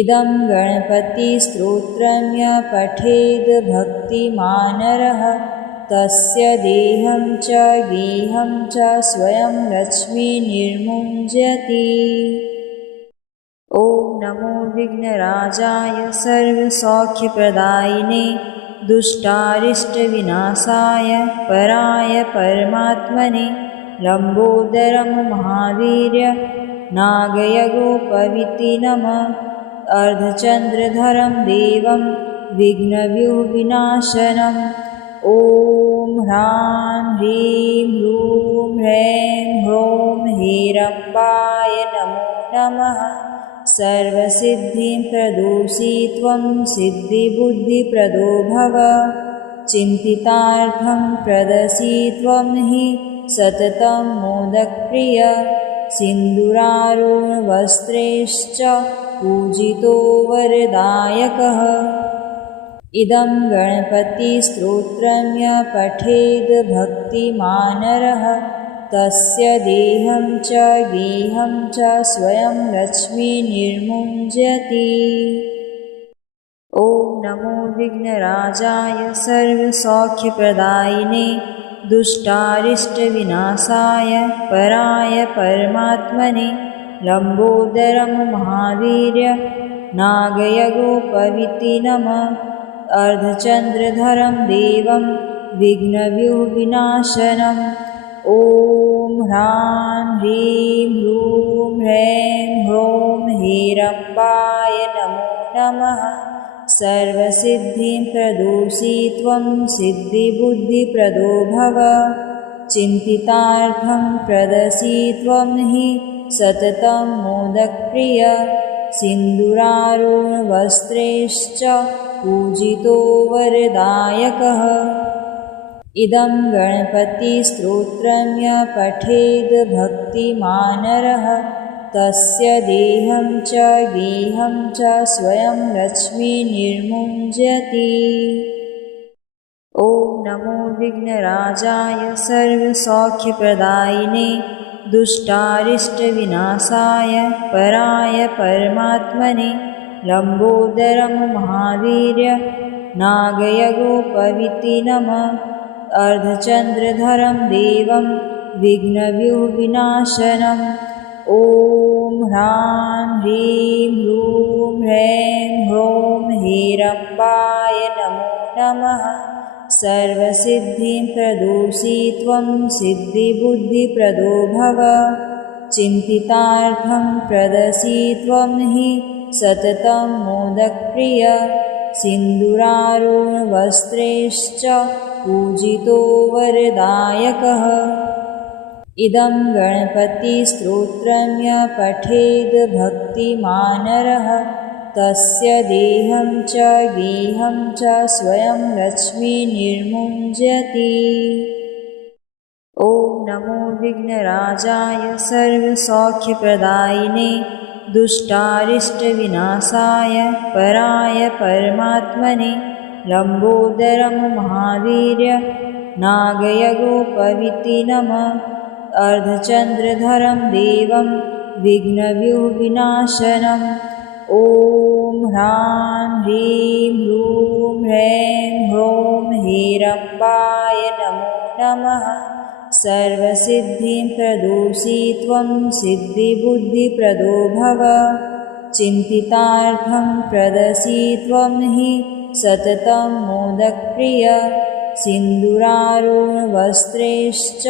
इदं गणपतिस्तोत्रं यः पठेद् भक्तिमानरः तस्य देहं च गेहं च स्वयं लक्ष्मीर्निर्मुञ्जति। ॐ नमो विघ्नराजाय सर्वसौख्यप्रदायिने दुष्टारिष्टविनाशाय पराय परमात्मने लम्बोदरं महावीर्य नागयगोपवीति नमः। अर्धचन्द्रधरं देवं विघ्नव्यूहविनाशनम् ॐ ह्रां ह्रीं ह्रूं ह्रैं ह्रौं हीरम्बाय नमो नमः। सर्वसिद्धिं प्रदोषि त्वं सिद्धिबुद्धिप्रदो भव। चिन्तितार्थं प्रदसि त्वं हि सततं मोदकप्रिय सिन्दूरारुणवस्त्रैश्च पूजितो वरदायकः। इदं गणपतिस्तोत्रं यः पठेद् भक्तिमानरः तस्य देहं च गेहं च स्वयं लक्ष्मीर्निर्मुञ्जति। ॐ नमो विघ्नराजाय सर्वसौख्यप्रदायिने दुष्टारिष्टविनाशाय पराय परमात्मने लम्बोदरं महावीर्य नागयगोपवीति नमः। अर्धचन्द्रधरं देवं विघ्नव्यूहविनाशनम् ॐ ह्रां ह्रीं ह्रूं ह्रैं ह्रौं हीरम्बाय नमो नमः। सर्वसिद्धिं प्रदोषि त्वं सिद्धिबुद्धिप्रदो भव। चिन्तितार्थं प्रदसि त्वं हि सततं मोदकप्रिय सिन्दूरारुणवस्त्रैश्च पूजितो वरदायकः। इदं गणपतिस्तोत्रं यः पठेद् भक्तिमानरः तस्य देहं च गेहं च स्वयं लक्ष्मीर्निर्मुञ्जति। ॐ नमो विघ्नराजाय सर्वसौख्यप्रदायिने दुष्टारिष्टविनाशाय पराय परमात्मने लम्बोदरं महावीर्य नागयगोपवीति नमः। अर्धचन्द्रधरं देवं विघ्नव्यूहविनाशनम् ॐ ह्रां ह्रीं ह्रूं ह्रैं ह्रौं हीरम्बाय नमो नमः। सर्वसिद्धिं प्रदोषि त्वं सिद्धिबुद्धिप्रदो भव। चिन्तितार्थं प्रदसि त्वं हि सततं मोदकप्रिय सिन्दूरारुणवस्त्रैश्च पूजितो वरदायकः। इदं गणपतिस्तोत्रं यः पठेद् भक्तिमानरः तस्य देहं च गेहं च स्वयं लक्ष्मीर्निर्मुञ्जति। ॐ नमो विघ्नराजाय सर्वसौख्यप्रदायिने दुष्टारिष्टविनाशाय पराय परमात्मने लम्बोदरं महावीर्य नागयगोपवीति नमः। अर्धचन्द्रधरं देवं विघ्नव्यूहविनाशनम् ॐ ह्रां ह्रीं ह्रूं ह्रैं ह्रौं ह्रीरम्बाय नमो नमः। सर्वसिद्धिं प्रदोषि त्वं सिद्धिबुद्धिप्रदो भव। चिन्तितार्थं प्रदसि त्वं हि सततं मोदकप्रिय। सिन्दूरारुणवस्त्रैश्च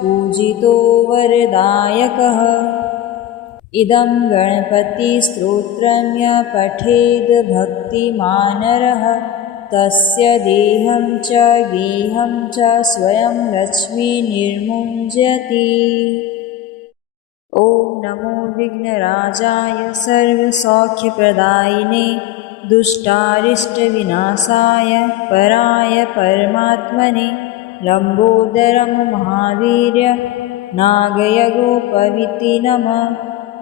पूजितो वरदायकः। इदं गणपतिस्तोत्रं यः पठेद् भक्तिमानरः तस्य देहं च गेहं च स्वयं लक्ष्मीर्निर्मुञ्जति। ॐ नमो विघ्नराजाय सर्वसौख्यप्रदायिने दुष्टारिष्टविनाशाय पराय परमात्मने लम्बोदरं महावीर्य नागयगोपवीति नमः।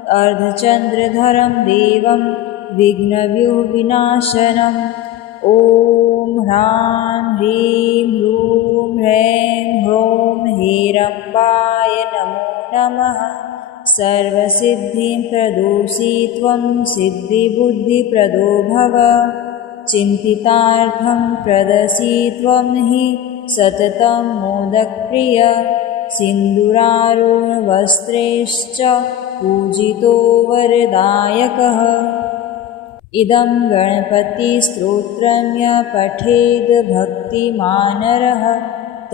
अर्धचन्द्रधरं देवं विघ्नव्यूहविनाशनम्। ॐ ह्रां ह्रीं ह्रूं ह्रैं ह्रौं ह्रीरम्बाय नमो नमः। सर्वसिद्धिं प्रदोषि त्वं सिद्धिबुद्धिप्रदो भव। चिन्तितार्थं प्रदसि त्वं हि सततं मोदकप्रिय। सिन्दूरारुणवस्त्रैश्च पूजितो वरदायकः। इदं गणपतिस्तोत्रं यः पठेद् भक्तिमानरः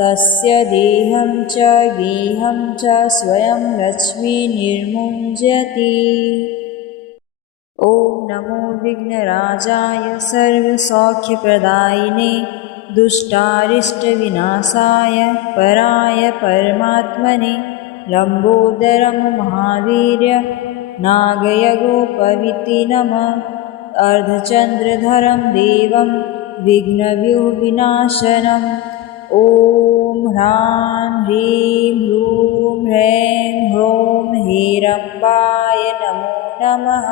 तस्य देहं च गेहं च स्वयं लक्ष्मीर्निर्मुञ्जति। ॐ नमो विघ्नराजाय सर्वसौख्यप्रदायिने दुष्टारिष्टविनाशाय पराय परमात्मने लम्बोदरं महावीर्य नागयगोपवीति नमः। अर्धचन्द्रधरं देवं विघ्नव्यूहविनाशनम्। ॐ ह्रां ह्रीं ह्रूं ह्रैं ह्रौं ह्रीरम्बाय नमो नमः।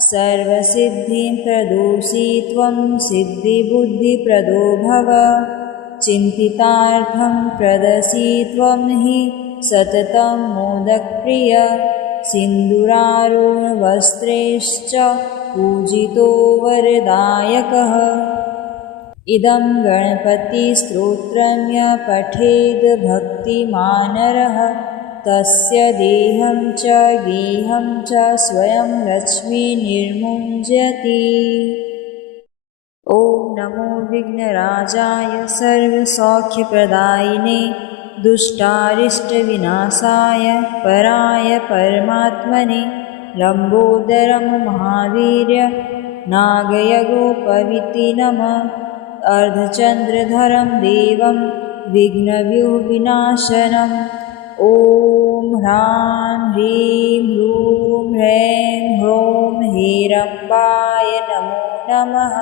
सर्वसिद्धिं प्रदोषि त्वं सिद्धिबुद्धिप्रदो भव। चिन्तितार्थं प्रदसि त्वं हि सततं मोदकप्रिय। सिन्दूरारुणवस्त्रैश्च पूजितो वरदायकः। इदं गणपतिस्तोत्रं यः पठेद् भक्तिमानरः तस्य देहं च गेहं च स्वयं लक्ष्मीर्निर्मुञ्जति। ॐ नमो विघ्नराजाय सर्वसौख्यप्रदायिने दुष्टारिष्टविनाशाय पराय परमात्मने लम्बोदरं महावीर्य नागयगोपवीति नमः। अर्धचन्द्रधरं देवं विघ्नव्यूहविनाशनम्। ॐ ह्रां ह्रीं ह्रूं ह्रैं ह्रौं ह्रीरम्बाय नमो नमः।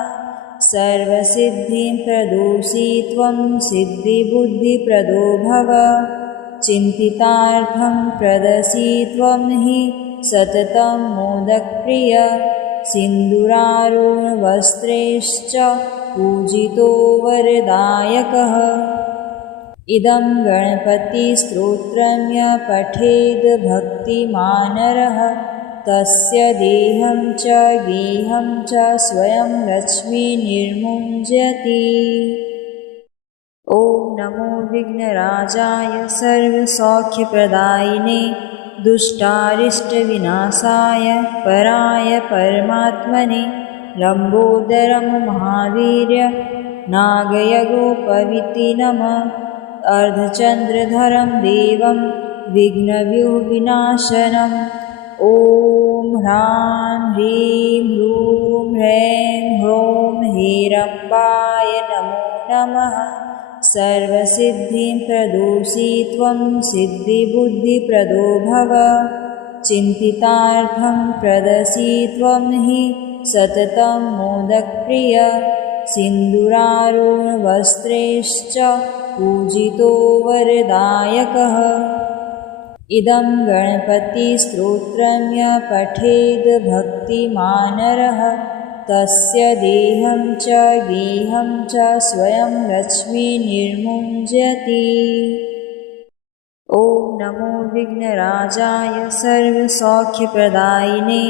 सर्वसिद्धिं प्रदोषि त्वं सिद्धिबुद्धिप्रदो भव। चिन्तितार्थं प्रदसि त्वं हि सततं मोदकप्रिय। सिन्दूरारुणवस्त्रैश्च पूजितो वरदायकः। इदं गणपतिस्तोत्रं यः पठेद् भक्तिमानरः तस्य देहं च गेहं च स्वयं लक्ष्मीर्निर्मुञ्जति। ॐ नमो विघ्नराजाय सर्वसौख्यप्रदायिने दुष्टारिष्टविनाशाय पराय परमात्मने लम्बोदरं महावीर्य नागयगोपवीति नमः। अर्धचन्द्रधरं देवं विघ्नव्यूहविनाशनम्। ॐ ह्रां ह्रीं ह्रूं ह्रैं ह्रौं ह्रीरम्बाय नमो नमः। सर्वसिद्धिं प्रदोषि त्वं सिद्धिबुद्धिप्रदो भव। चिन्तितार्थं प्रदसि त्वं हि सततं मोदकप्रिय। सिन्दूरारुणवस्त्रैश्च पूजितो वरदायकः। इदं गणपतिस्तोत्रं यः पठेद् भक्तिमानरः तस्य देहं च गेहं च स्वयं लक्ष्मीर्निर्मुञ्जति। ॐ नमो विघ्नराजाय सर्वसौख्यप्रदायिने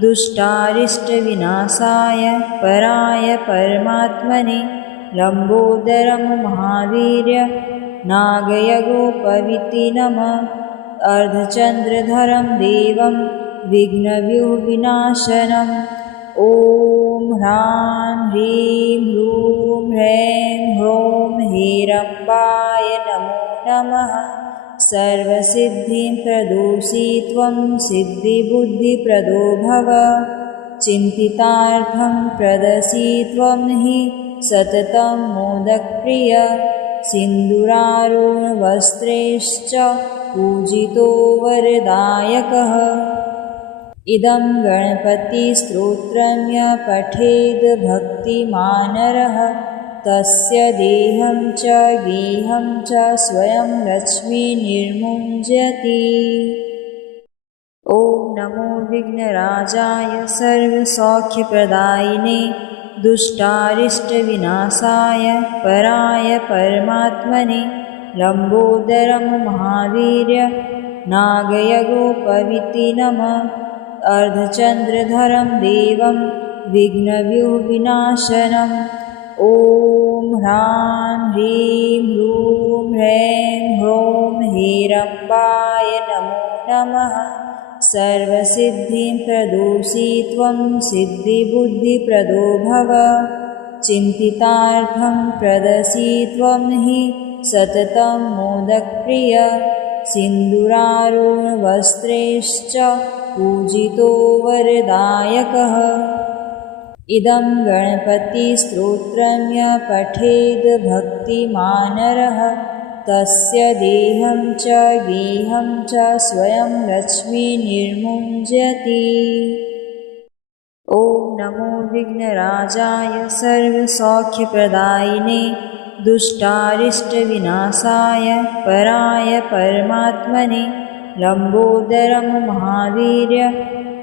दुष्टारिष्टविनाशाय पराय परमात्मने लम्बोदरं महावीर्य नागयगोपवीति नमः। अर्धचन्द्रधरं देवं विघ्नव्यूहविनाशनम् ॐ ह्रां ह्रीं ह्रूं ह्रैं ह्रौं ह्रीरम्बाय नमो नमः। सर्वसिद्धिं प्रदोषि त्वं सिद्धिबुद्धिप्रदो भव। चिन्तितार्थं प्रदसि त्वं हि सततं मोदकप्रिय। सिन्दूरारुणवस्त्रैश्च पूजितो वरदायकः। इदं गणपतिस्तोत्रं यः पठेद् भक्तिमानरः तस्य देहं च गेहं च स्वयं लक्ष्मीर्निर्मुञ्जति। ॐ नमो विघ्नराजाय सर्वसौख्यप्रदायिने दुष्टारिष्टविनाशाय पराय परमात्मने लम्बोदरं महावीर्य नागयगोपवीति नमः। अर्धचन्द्रधरं देवं विघ्नव्यूहविनाशनम् ॐ ह्रां ह्रीं ह्रूं ह्रैं ह्रौं ह्रीरम्बाय नमो नमः। सर्वसिद्धिं प्रदोषि त्वं सिद्धिबुद्धिप्रदो भव। चिन्तितार्थं प्रदसि त्वं हि सततं मोदकप्रिय। सिन्दूरारुणवस्त्रैश्च पूजितो वरदायकः। इदं गणपतिस्तोत्रं यः पठेद् भक्तिमानरः तस्य देहं च गेहं च स्वयं लक्ष्मीर्निर्मुञ्जति। ॐ नमो विघ्नराजाय सर्वसौख्यप्रदायिने दुष्टारिष्टविनाशाय पराय परमात्मने लम्बोदरं महावीर्य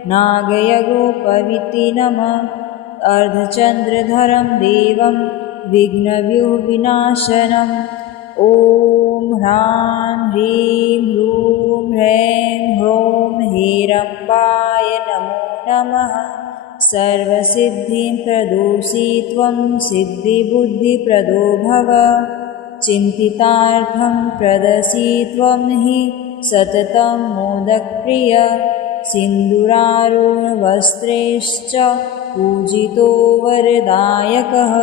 नागयगोपवीति नमः। अर्धचन्द्रधरं देवं विघ्नव्यूहविनाशनम् ॐ ह्रां ह्रीं ह्रूं ह्रैं ह्रौं ह्रीरम्बाय नमो नमः। सर्वसिद्धिं प्रदोषि त्वं सिद्धिबुद्धिप्रदो भव। चिन्तितार्थं प्रदसि त्वं हि सततं मोदकप्रिय। सिन्दूरारुणवस्त्रैश्च पूजितो वरदायकः।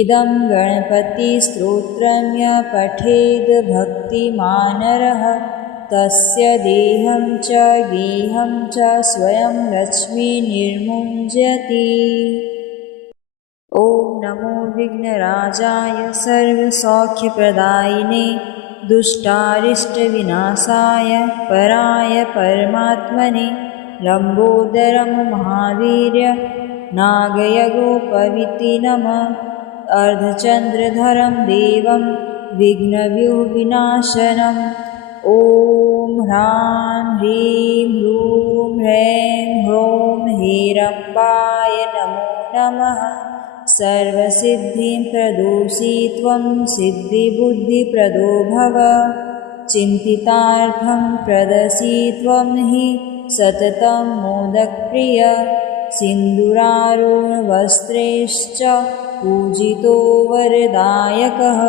इदं गणपतिस्तोत्रं यः पठेद् भक्तिमानरः तस्य देहं च गेहं च स्वयं लक्ष्मीर्निर्मुञ्जति। ॐ नमो विघ्नराजाय सर्वसौख्यप्रदायिने दुष्टारिष्टविनाशाय पराय परमात्मने लम्बोदरं महावीर्य नागयगोपवीति नमः। अर्धचन्द्रधरं देवं विघ्नव्यूहविनाशनम् ॐ ह्रां ह्रीं ह्रूं ह्रैं ह्रौं ह्रीरम्बाय नमो नमः। सर्वसिद्धिं प्रदोषि त्वं सिद्धिबुद्धिप्रदो भव। चिन्तितार्थं प्रदसि त्वं हि सततं मोदकप्रिय। सिन्दूरारुणवस्त्रैश्च पूजितो वरदायकः।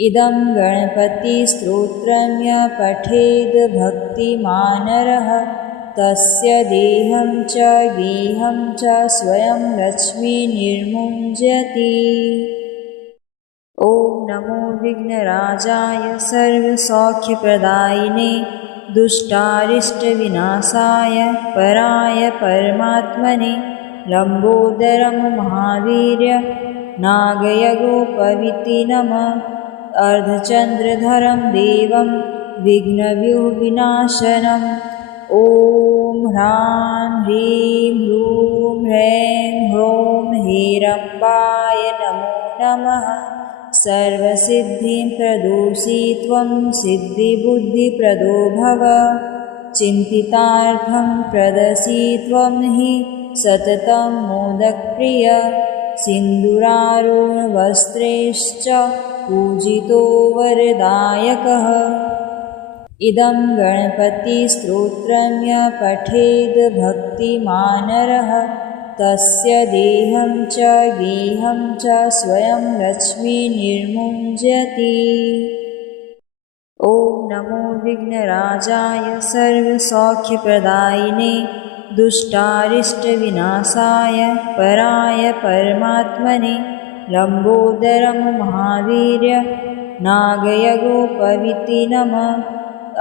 इदं गणपतिस्तोत्रं यः पठेद् भक्तिमानरः तस्य देहं च गेहं च स्वयं लक्ष्मीर्निर्मुञ्जति। ॐ नमो विघ्नराजाय सर्वसौख्यप्रदायिने दुष्टारिष्टविनाशाय पराय परमात्मने लम्बोदरं महावीर्य नागयगोपवीति नमः। अर्धचन्द्रधरं देवं विघ्नव्यूहविनाशनम् ॐ ह्रां ह्रीं ह्रूं ह्रैं ह्रौं ह्रीरम्बाय नमो नमः। सर्वसिद्धिं प्रदोषि त्वं सिद्धिबुद्धिप्रदो भव। चिन्तितार्थं प्रदसि त्वं हि सततं मोदकप्रिय। सिन्दूरारुणवस्त्रैश्च पूजितो वरदायकः। इदं गणपतिस्तोत्रं य पठेद् भक्तिमानरः तस्य देहं च गेहं च स्वयं लक्ष्मीर्निर्मुञ्जति। ॐ नमो विघ्नराजाय सर्वसौख्यप्रदायिने दुष्टारिष्टविनाशाय पराय परमात्मने लम्बोदरं महावीर्य नागयगोपविति नमः।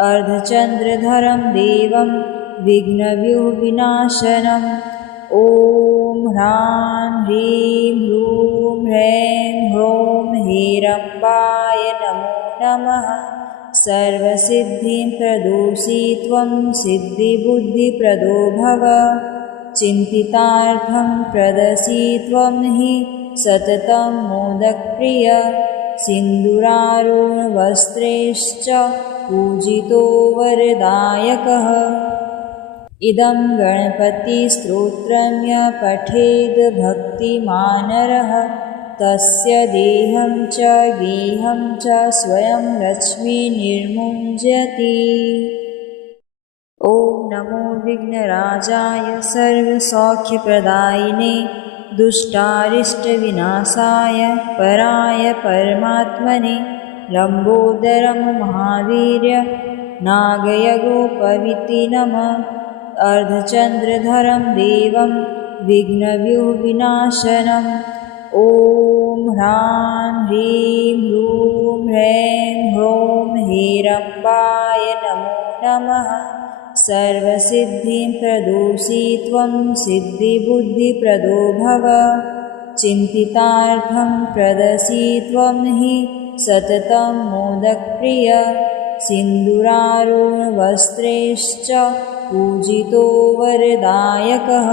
अर्धचन्द्रधरं देवं विघ्नव्यूहविनाशनम् ॐ ह्रां ह्रीं ह्रूं ह्रैं ह्रौं हेरम्बाय नमो नमः। सर्वसिद्धिं प्रदोषि त्वं सिद्धिबुद्धिप्रदो भव। चिन्तितार्थं प्रदसि त्वं हि सततं मोदकप्रिय। सिन्दूरारुणवस्त्रैश्च पूजितो वरदायकः। इदं गणपतिस्तोत्रं य पठेद् भक्तिमानरः तस्य देहं च गेहं च स्वयं लक्ष्मीर्निर्मुञ्जति। ॐ नमो विघ्नराजाय सर्वसौख्यप्रदायिने दुष्टारिष्टविनाशाय पराय परमात्मने लम्बोदरं महावीर्य नागयगोपविति नमः। अर्धचन्द्रधरं देवं विघ्नव्यूहविनाशनम् ॐ ह्रां ह्रीं ह्रूं ह्रैं ह्रौं हेरम्बाय नमो नमः। सर्वसिद्धिं प्रदोषि त्वं सिद्धिबुद्धिप्रदो भव। चिन्तितार्थं प्रदसि त्वं हि सततं मोदकप्रिय। सिन्दूरारुणवस्त्रैश्च पूजितो वरदायकः।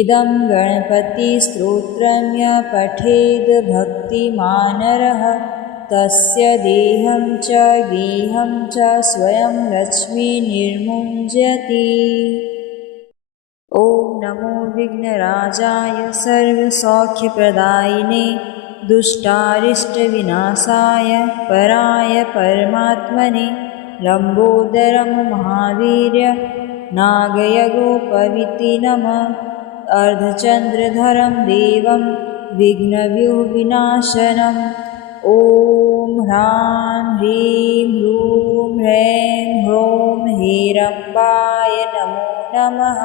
इदं गणपतिस्तोत्रं य पठेद् भक्तिमानरः तस्य देहं च गेहं च स्वयं लक्ष्मीर्निर्मुञ्जति। ॐ नमो विघ्नराजाय सर्वसौख्यप्रदायिने दुष्टारिष्टविनाशाय पराय परमात्मने लम्बोदरं महावीर्य नागयगोपविति नमः। अर्धचन्द्रधरं देवं विघ्नव्यूहविनाशनम् ॐ ह्रां ह्रीं ह्रूं ह्रैं ह्रौं हेरम्बाय नमो नमः।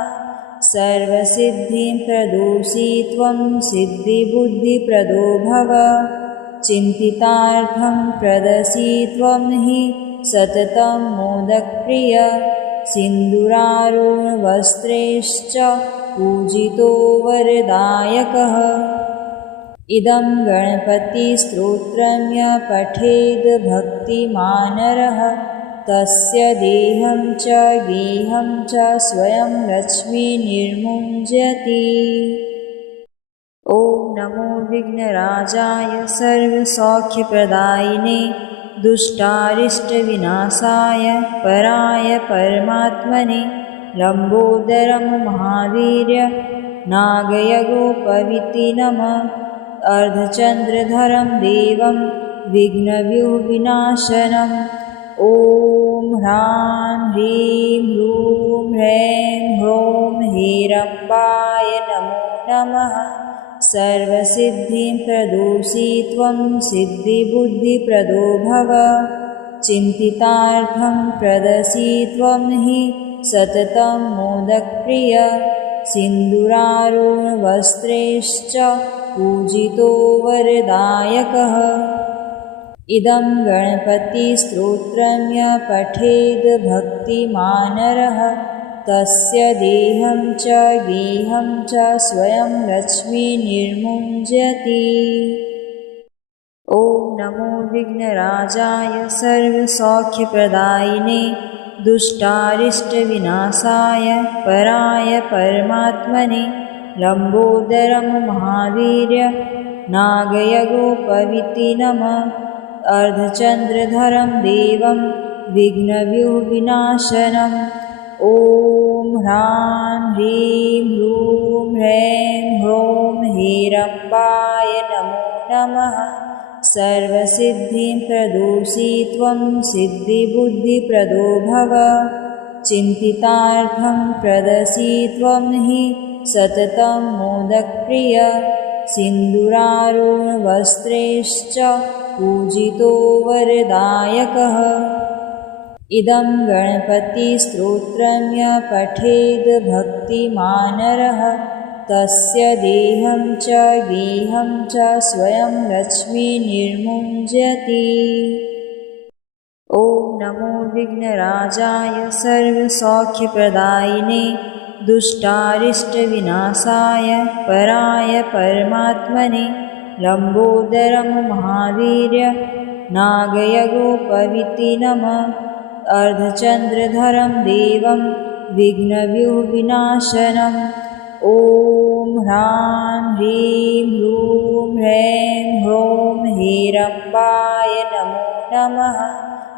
सर्वसिद्धिं प्रदोषि त्वं सिद्धिबुद्धिप्रदो भव। चिन्तितार्थं प्रदसि त्वं हि सततं मोदकप्रिय। सिन्दूरारुणवस्त्रैश्च पूजितो वरदायकः। इदं गणपतिस्तोत्रं य पठेद् भक्तिमानरः तस्य देहं च गेहं च स्वयं लक्ष्मीर्निर्मुञ्जति। ॐ नमो विघ्नराजाय सर्वसौख्यप्रदायिने दुष्टारिष्टविनाशाय पराय परमात्मने लम्बोदरं महावीर्य नागयगोपविति नमः। अर्धचन्द्रधरं देवं विघ्नव्यूहविनाशनम् ॐ ह्रां ह्रीं ह्रूं ह्रैं ह्रौं हेरम्बाय नमो नमः। सर्वसिद्धिं प्रदोषि त्वं सिद्धिबुद्धिप्रदो भव। चिन्तितार्थं प्रदसि त्वं हि सततं मोदकप्रिय। सिन्दूरारुणवस्त्रैश्च पूजितो वरदायकः। इदं गणपतिस्तोत्रं य पठेद् भक्तिमानरः तस्य देहं च गेहं च स्वयं लक्ष्मीर्निर्मुञ्जति। ॐ नमो विघ्नराजाय सर्वसौख्यप्रदायिने दुष्टारिष्टविनाशाय पराय परमात्मने लम्बोदरं महावीर्य नागयगोपविति नमः। अर्धचन्द्रधरं देवं विघ्नव्यूहविनाशनम् ॐ ह्रां ह्रीं ह्रूं ह्रैं ह्रौं हेरम्बाय नमो नमः। सर्वसिद्धिं प्रदोषि त्वं सिद्धिबुद्धिप्रदो भव। चिन्तितार्थं प्रदसि त्वं हि सततं मोदकप्रिय। सिन्दूरारुणवस्त्रैश्च पूजितो वरदायकः। इदं गणपतिस्तोत्रं यः पठेद् भक्तिमानरः तस्य देहं च गेहं च स्वयं लक्ष्मीर्निर्मुञ्जति। ॐ नमो विघ्नराजाय सर्वसौख्यप्रदायिने दुष्टारिष्टविनाशाय पराय परमात्मने लम्बोदरं महावीर्य नागयगोपविति नमः। अर्धचन्द्रधरं देवं विघ्नव्यूहविनाशनम्। ॐ ह्रां ह्रीं ह्रूं ह्रैं ह्रौं ह्रीरम्बाय नमो नमः।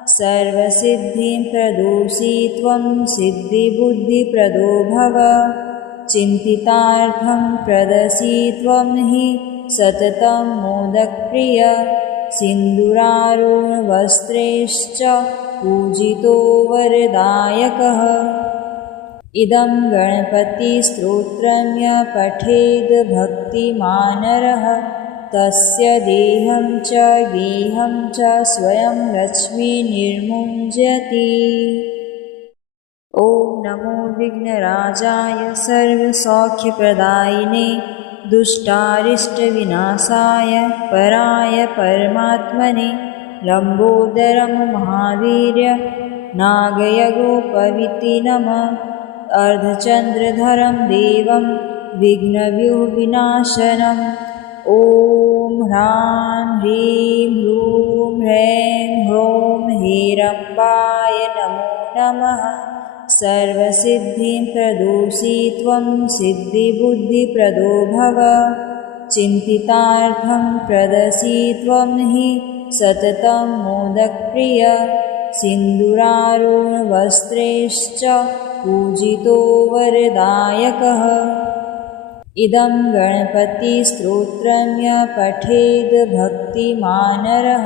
सर्वसिद्धिं प्रदोषि त्वं सिद्धिबुद्धिप्रदो भव। चिन्तितार्थं प्रदसि त्वं हि सततं मोदकप्रिय। सिन्दूरारुणवस्त्रैश्च पूजितो वरदायकः। इदं गणपतिस्तोत्रं यः पठेद् भक्तिमानरः तस्य देहं च गेहं च स्वयं लक्ष्मीर्निर्मुञ्जति। ॐ नमो विघ्नराजाय सर्वसौख्यप्रदायिने दुष्टारिष्टविनाशाय पराय परमात्मने लम्बोदरं महावीर्य नागयगोपविति नमः। अर्धचन्द्रधरं देवं विघ्नव्यूहविनाशनम्। ॐ ह्रां ह्रीं ह्रूं ह्रैं ह्रौं ह्रीरम्बाय नमो नमः। सर्वसिद्धिं प्रदोषि त्वं सिद्धिबुद्धिप्रदो भव। चिन्तितार्थं प्रदसि त्वं हि सततं मोदकप्रिय। सिन्दूरारुणवस्त्रैश्च पूजितो वरदायकः। इदं गणपतिस्तोत्रं यः पठेद् भक्तिमानरः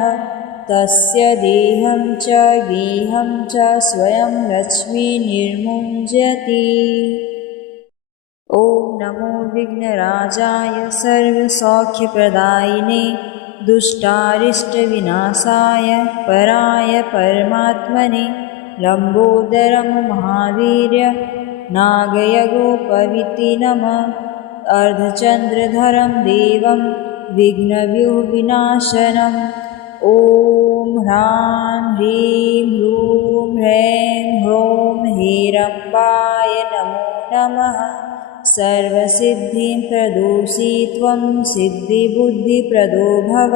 तस्य देहं च गेहं च स्वयं लक्ष्मीर्निर्मुञ्जति। ॐ नमो विघ्नराजाय सर्वसौख्यप्रदायिने दुष्टारिष्टविनाशाय पराय परमात्मने लम्बोदरं महावीर्य नागयगोपविति नमः। अर्धचन्द्रधरं देवं विघ्नव्यूहविनाशनम्। ॐ ह्रां ह्रीं ह्रूं ह्रैं ह्रौं ह्रीरम्बाय नमो नमः। सर्वसिद्धिं प्रदोषि त्वं सिद्धिबुद्धिप्रदो भव।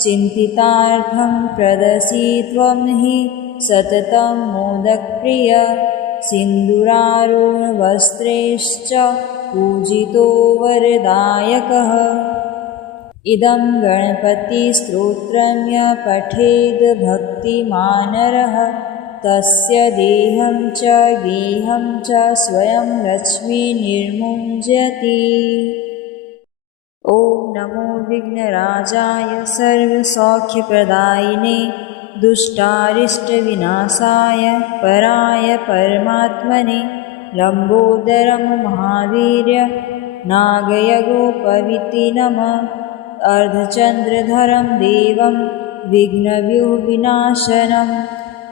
चिन्तितार्थं प्रदसि त्वं हि सततं मोदकप्रिय। सिन्दूरारुणवस्त्रैश्च पूजितो वरदायकः। इदं गणपतिस्तोत्रं यः पठेद् भक्तिमानरः तस्य देहं च गेहं च स्वयं लक्ष्मीर्निर्मुञ्जति। ॐ नमो विघ्नराजाय सर्वसौख्यप्रदायिने दुष्टारिष्टविनाशाय पराय परमात्मने लम्बोदरं महावीर्य नागयगोपविति नमः। अर्धचन्द्रधरं देवं विघ्नव्यूहविनाशनम्।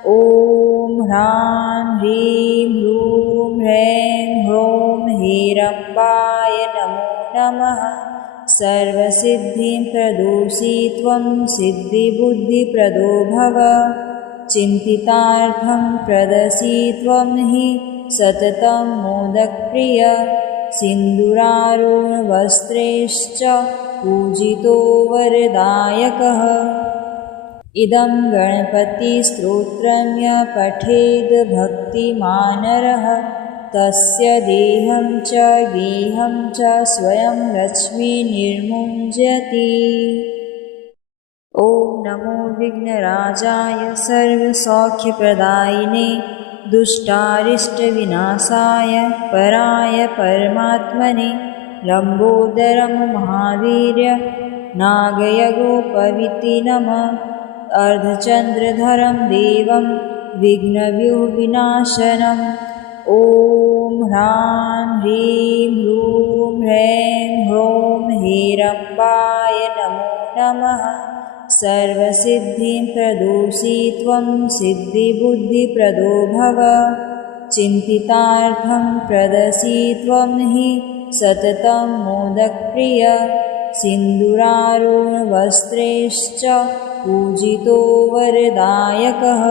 ॐ ह्रां ह्रीं ह्रूं ह्रैं ह्रौं ह्रीरम्बाय नमो नमः। सर्वसिद्धिं प्रदोषि त्वं सिद्धिबुद्धिप्रदो भव। चिन्तितार्थं प्रदसि त्वं हि सततं मोदकप्रिय। सिन्दूरारुणवस्त्रैश्च पूजितो वरदायकः। इदं गणपतिस्तोत्रं यः पठेद् भक्तिमानरः तस्य देहं च गेहं च स्वयं लक्ष्मीर्निर्मुञ्जति। ॐ नमो विघ्नराजाय सर्वसौख्यप्रदायिने दुष्टारिष्टविनाशाय पराय परमात्मने लम्बोदरं महावीर्य नागयगोपवीति नमः। अर्धचन्द्रधरं देवं विघ्नव्यूहविनाशनम्। ॐ ह्रां ह्रीं ह्रूं ह्रैं ह्रौं हेरम्बाय नमो नमः। सर्वसिद्धिं प्रदोषि त्वं सिद्धिबुद्धिप्रदो भव। चिन्तितार्थं प्रदसि त्वं हि सततं मोदकप्रिय। सिन्दूरारुणवस्त्रैश्च पूजितो वरदायकः।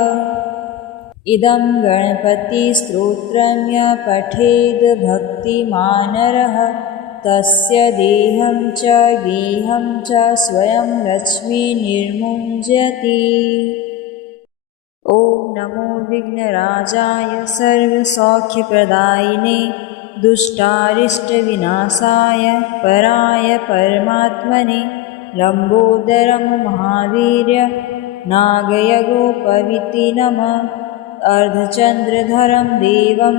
इदं गणपतिस्तोत्रं यः पठेद् भक्तिमानरः तस्य देहं च गेहं च स्वयं लक्ष्मीर्निर्मुञ्जति। ॐ नमो विघ्नराजाय सर्वसौख्यप्रदायिने दुष्टारिष्टविनाशाय पराय परमात्मने लम्बोदरं महावीर्य नागयगोपवीति नमः। अर्धचन्द्रधरं देवं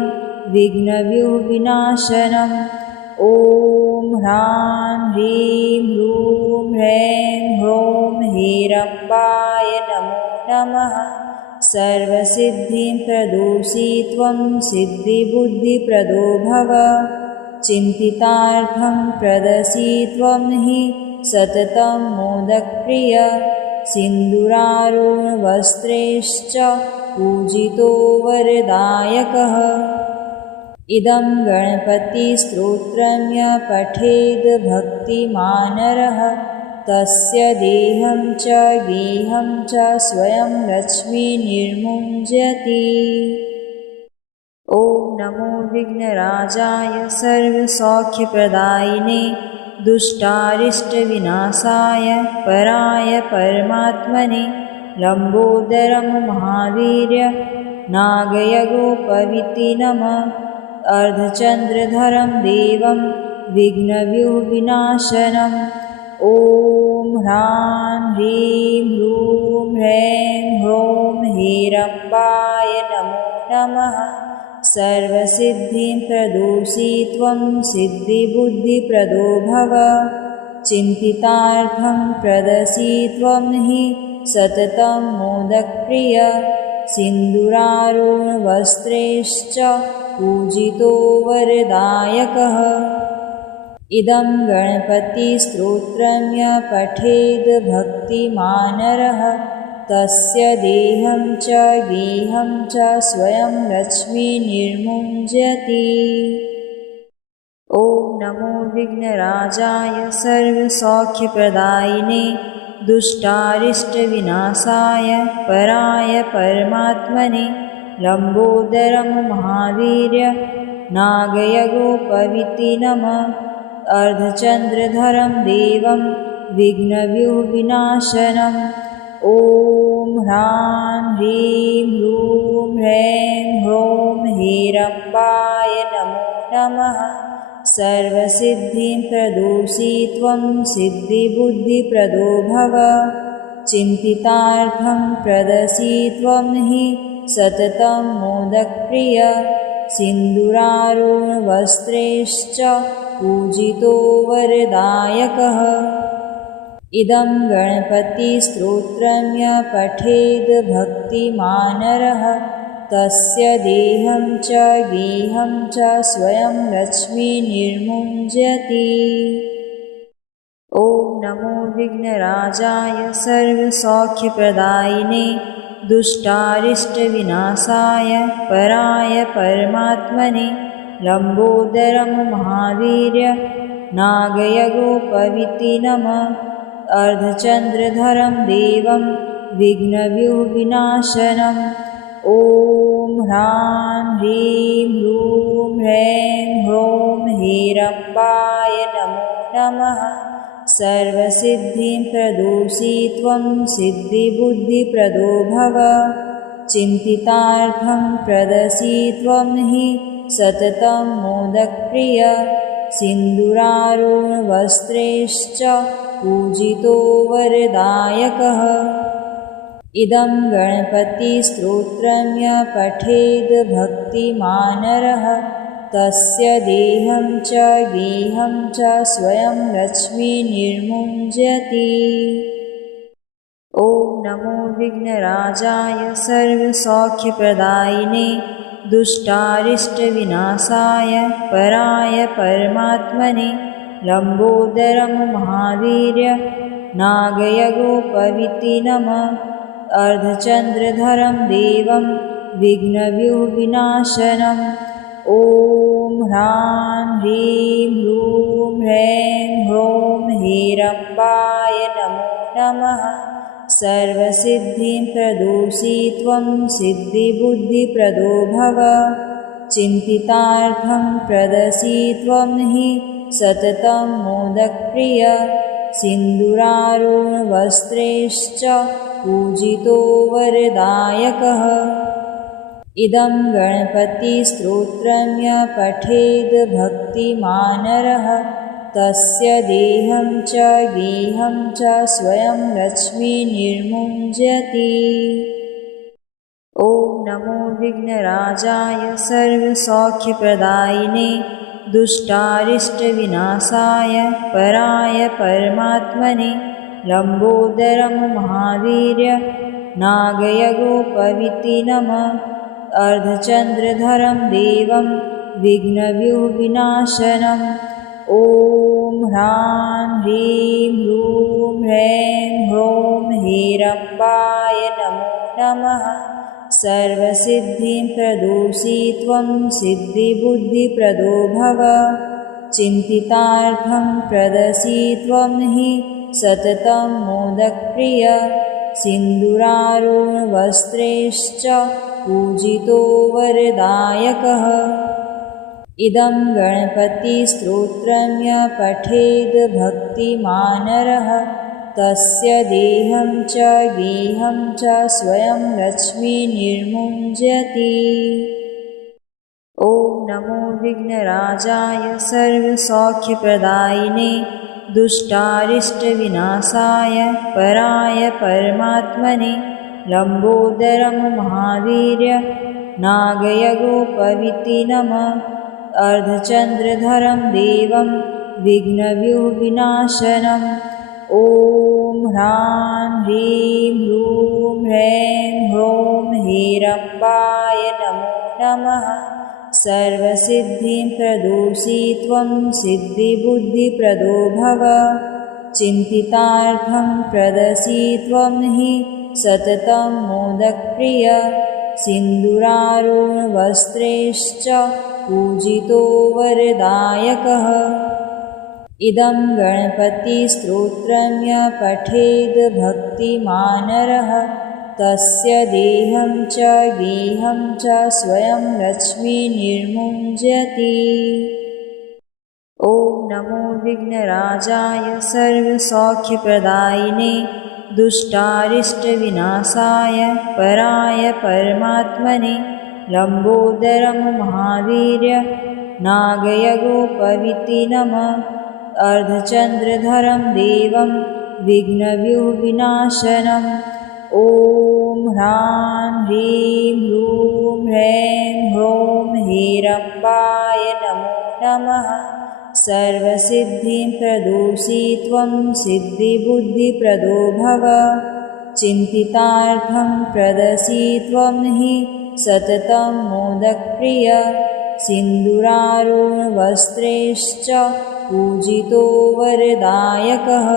विघ्नव्यूहविनाशनम्। ॐ ह्रां ह्रीं ह्रूं ह्रैं ह्रौं हेरम्बाय नमो नमः। सर्वसिद्धिं प्रदोषि त्वं सिद्धिबुद्धिप्रदो भव। चिन्तितार्थं प्रदसि त्वं हि सततं मोदकप्रिय। सिन्दूरारुणवस्त्रैश्च पूजितो वरदायकः। इदं गणपतिस्तोत्रं यः पठेद् भक्तिमानरः तस्य देहं च गेहं च स्वयं लक्ष्मीर्निर्मुञ्जति। ॐ नमो विघ्नराजाय सर्वसौख्यप्रदायिने दुष्टारिष्टविनाशाय पराय परमात्मने लम्बोदरं महावीर्य नागयगोपवीति नमः। अर्धचन्द्रधरं देवं विघ्नव्यूहविनाशनम्। ॐ ह्रां ह्रीं ह्रूं ह्रैं ह्रौं हेरम्बाय नमो नमः। सर्वसिद्धिं प्रदोषि त्वं सिद्धिबुद्धिप्रदो भव। चिन्तितार्थं प्रदसि त्वं हि सततं मोदकप्रिय। सिन्दूरारुणवस्त्रैश्च पूजितो वरदायकः। इदं गणपतिस्तोत्रं यः पठेद् भक्तिमानरः तस्य देहं च गेहं च स्वयं लक्ष्मीर्निर्मुञ्जति। ॐ नमो विघ्नराजाय सर्वसौख्यप्रदायिने दुष्टारिष्टविनाशाय पराय परमात्मने लम्बोदरं महावीर्य नागयगोपवीति नमः। अर्धचन्द्रधरं देवं विघ्नव्यूहविनाशनम्। ॐ ह्रां ह्रीं ह्रूं ह्रैं ह्रौं हेरम्बाय नमो नमः। सर्वसिद्धिं प्रदोषि त्वं सिद्धिबुद्धिप्रदो भव। चिन्तितार्थं प्रदसि त्वं हि सततं मोदकप्रिय। सिन्दूरारुणवस्त्रैश्च पूजितो वरदायकः। इदं गणपतिस्तोत्रं यः पठेद् भक्तिमानरः तस्य देहं च गेहं च स्वयं लक्ष्मीर्निर्मुञ्जति। ॐ नमो विघ्नराजाय सर्वसौख्यप्रदायिने दुष्टारिष्टविनाशाय पराय परमात्मने लम्बोदरं महावीर्य नागयगोपवीति नमः। अर्धचन्द्रधरं देवं विघ्नव्यूहविनाशनम्। ॐ ह्रां ह्रीं ह्रूं ह्रैं ह्रौं हेरम्बाय नमो नमः। सर्वसिद्धिं प्रदोषि त्वं सिद्धिबुद्धिप्रदो भव। चिन्तितार्थं प्रदसि त्वं हि सततं मोदकप्रिय। सिन्दूरारुणवस्त्रैश्च पूजितो वरदायकः। इदं गणपतिस्तोत्रं यः पठेद् भक्तिमानरः तस्य देहं च गेहं च स्वयं लक्ष्मीर्निर्मुञ्जति। ॐ नमो विघ्नराजाय सर्वसौख्यप्रदायिने दुष्टारिष्टविनाशाय पराय परमात्मने लम्बोदरं महावीर्य नागयगोपविति नमः। अर्धचन्द्रधरं देवं विघ्नव्यूहविनाशनम् ॐ ह्रां ह्रीं ह्रूं ह्रैं ह्रौं ह्रीरम्बाय नमो नमः। सर्वसिद्धिं प्रदोषि त्वं सिद्धिबुद्धिप्रदो भव। चिन्तितार्थं प्रदसि त्वं हि सततं मोदकप्रिय। सिन्दूरारुणवस्त्रैश्च पूजितो वरदायकः। इदं गणपतिस्तोत्रं यः पठेद् भक्तिमानरः तस्य देहं च गेहं च स्वयं लक्ष्मीर्निर्मुञ्जति। ॐ नमो विघ्नराजाय सर्वसौख्यप्रदायिने दुष्टारिष्टविनाशाय पराय परमात्मने लम्बोदरं महावीर्य नागयगोपविति नमः। अर्धचन्द्रधरं देवं विघ्नव्यूहविनाशनम् ॐ ह्रां ह्रीं ह्रूं ह्रैं ह्रौं ह्रीरम्बाय नमो नमः। सर्वसिद्धिं प्रदोषि त्वं सिद्धिबुद्धिप्रदो भव। चिन्तितार्थं प्रदसि त्वं हि सततं मोदकप्रिय। सिन्दूरारुणवस्त्रैश्च पूजितो वरदायकः। इदं गणपतिस्तोत्रं यः पठेद् भक्तिमानरः तस्य देहं च गेहं च स्वयं लक्ष्मीर्निर्मुञ्जति। ॐ नमो विघ्नराजाय सर्वसौख्यप्रदायिने दुष्टारिष्टविनाशाय पराय परमात्मने लम्बोदरं महावीर्य नागयगोपविति नमः। अर्धचन्द्रधरं देवं विघ्नव्यूहविनाशनम् ॐ ह्रां ह्रीं ह्रूं ह्रैं ह्रौं ह्रीरम्बाय नमो नमः। सर्वसिद्धिं प्रदोषि त्वं सिद्धिबुद्धिप्रदो भव। चिन्तितार्थं प्रदसि त्वं हि सततं मोदकप्रिय। सिन्दूरारुणवस्त्रैश्च पूजितो वरदायकः। इदं गणपतिस्तोत्रं यः पठेद् भक्तिमानरः तस्य देहं च गेहं च स्वयं लक्ष्मीर्निर्मुञ्जति। ॐ नमो विघ्नराजाय सर्वसौख्यप्रदायिने दुष्टारिष्टविनाशाय पराय परमात्मने लम्बोदरं महावीर्य नागयगोपविति नमः। अर्धचन्द्रधरं देवं विघ्नव्यूहविनाशनम् ॐ ह्रां ह्रीं ह्रूं ह्रैं ह्रौं ह्रीरम्बाय नमो नमः। सर्वसिद्धिं प्रदोषि त्वं सिद्धिबुद्धिप्रदो भव। चिन्तितार्थं प्रदसि त्वं हि सततं मोदकप्रिय। सिन्दूरारुणवस्त्रैश्च पूजितो वरदायकः।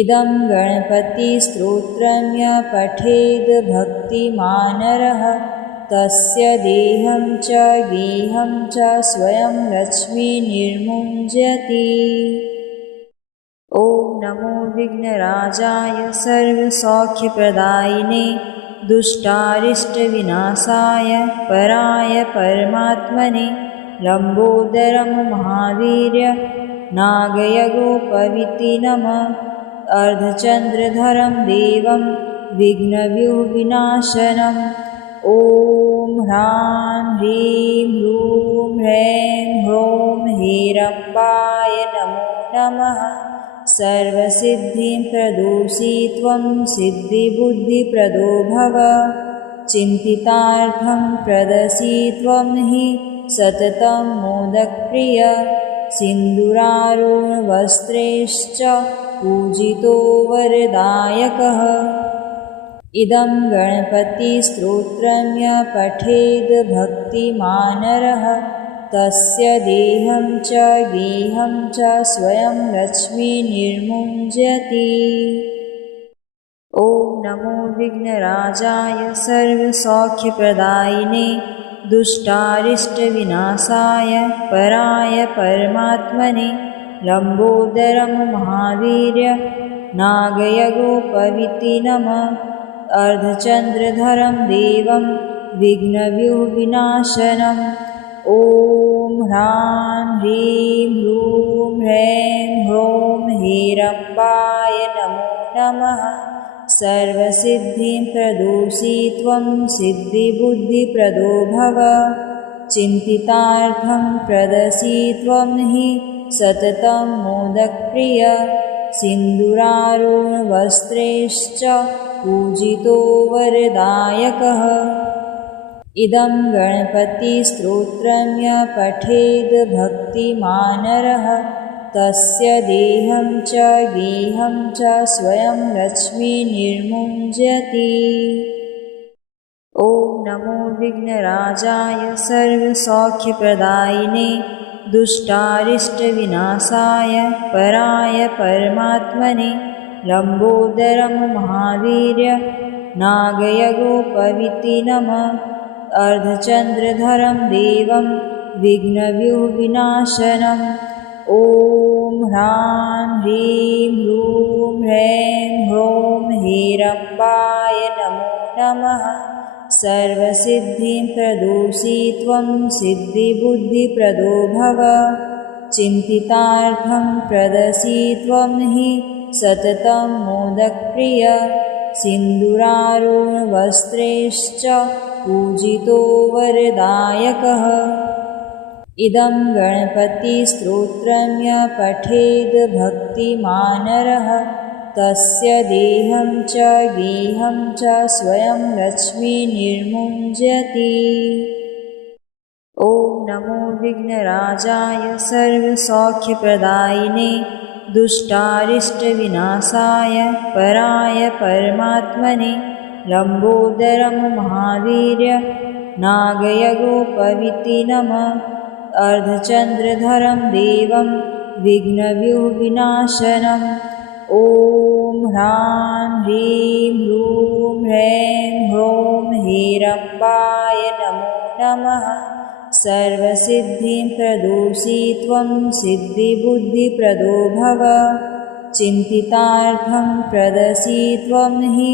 इदं गणपतिस्तोत्रं यः पठेद् भक्तिमानरः तस्य देहं च गेहं च स्वयं लक्ष्मीर्निर्मुञ्जति। ॐ नमो विघ्नराजाय सर्वसौख्यप्रदायिने दुष्टारिष्टविनाशाय पराय परमात्मने लम्बोदरं महावीर्य नागयगोपविति नमः। अर्धचन्द्रधरं देवं विघ्नव्यूहविनाशनम् ॐ ह्रां ह्रीं ह्रूं ह्रैं ह्रौं ह्रीरम्बाय नमो नमः। सर्वसिद्धिं प्रदोषि त्वं सिद्धिबुद्धिप्रदो भव। चिन्तितार्थं प्रदसि त्वं हि सततं मोदकप्रिय सिन्दूरारुणवस्त्रैश्च पूजितो वरदायकः। इदं गणपतिस्तोत्रं यः पठेद् भक्तिमानरः तस्य देहं च गेहं च स्वयं लक्ष्मीर्निर्मुञ्जति। ॐ नमो विघ्नराजाय सर्वसौख्यप्रदायिने दुष्टारिष्टविनाशाय पराय परमात्मने लम्बोदरं महावीर्य नागयगोपवीति नमः। अर्धचन्द्रधरं देवं विघ्नव्यूहविनाशनम् ॐ ह्रां ह्रीं ह्रूं ह्रैं ह्रौं ह्रीरम्बाय नमो नमः। सर्वसिद्धिं प्रदोषि त्वं सिद्धिबुद्धिप्रदो भव। चिन्तितार्थं प्रदसि त्वं हि सततं मोदकप्रिय सिन्दूरारुणवस्त्रैश्च पूजितो वरदायकः। इदं गणपतिस्तोत्रं यः पठेद् भक्तिमानरः तस्य देहं च गेहं च स्वयं लक्ष्मीर्निर्मुञ्जति। ॐ नमो विघ्नराजाय सर्वसौख्यप्रदायिने दुष्टारिष्टविनाशाय पराय परमात्मने लम्बोदरं महावीर्य नागयगोपवीति नमः। अर्धचन्द्रधरं देवं विघ्नव्यूहविनाशनम् ॐ ह्रां ह्रीं ह्रूं ह्रैं ह्रौं ह्रीरम्बाय नमो नमः। सर्वसिद्धिं प्रदोषि त्वं सिद्धिबुद्धिप्रदो भव। चिन्तितार्थं प्रदसि त्वं हि सततं मोदकप्रिय सिन्दूरारुणवस्त्रैश्च पूजितो वरदायकः। इदं गणपतिस्तोत्रं यः पठेद् भक्तिमानरः तस्य देहं च गेहं च स्वयं लक्ष्मीर्निर्मुञ्जति। ॐ नमो विघ्नराजाय सर्वसौख्यप्रदायिने दुष्टारिष्टविनाशाय पराय परमात्मने लम्बोदरं महावीर्य नागयगोपवीति नमः। अर्धचन्द्रधरं देवं विघ्नव्यूहविनाशनम् ॐ ह्रां ह्रीं ह्रूं ह्रैं ह्रौं ह्रीरम्बाय नमो नमः। सर्वसिद्धिं प्रदोषि त्वं सिद्धिबुद्धिप्रदो भव। चिन्तितार्थं प्रदसि त्वं हि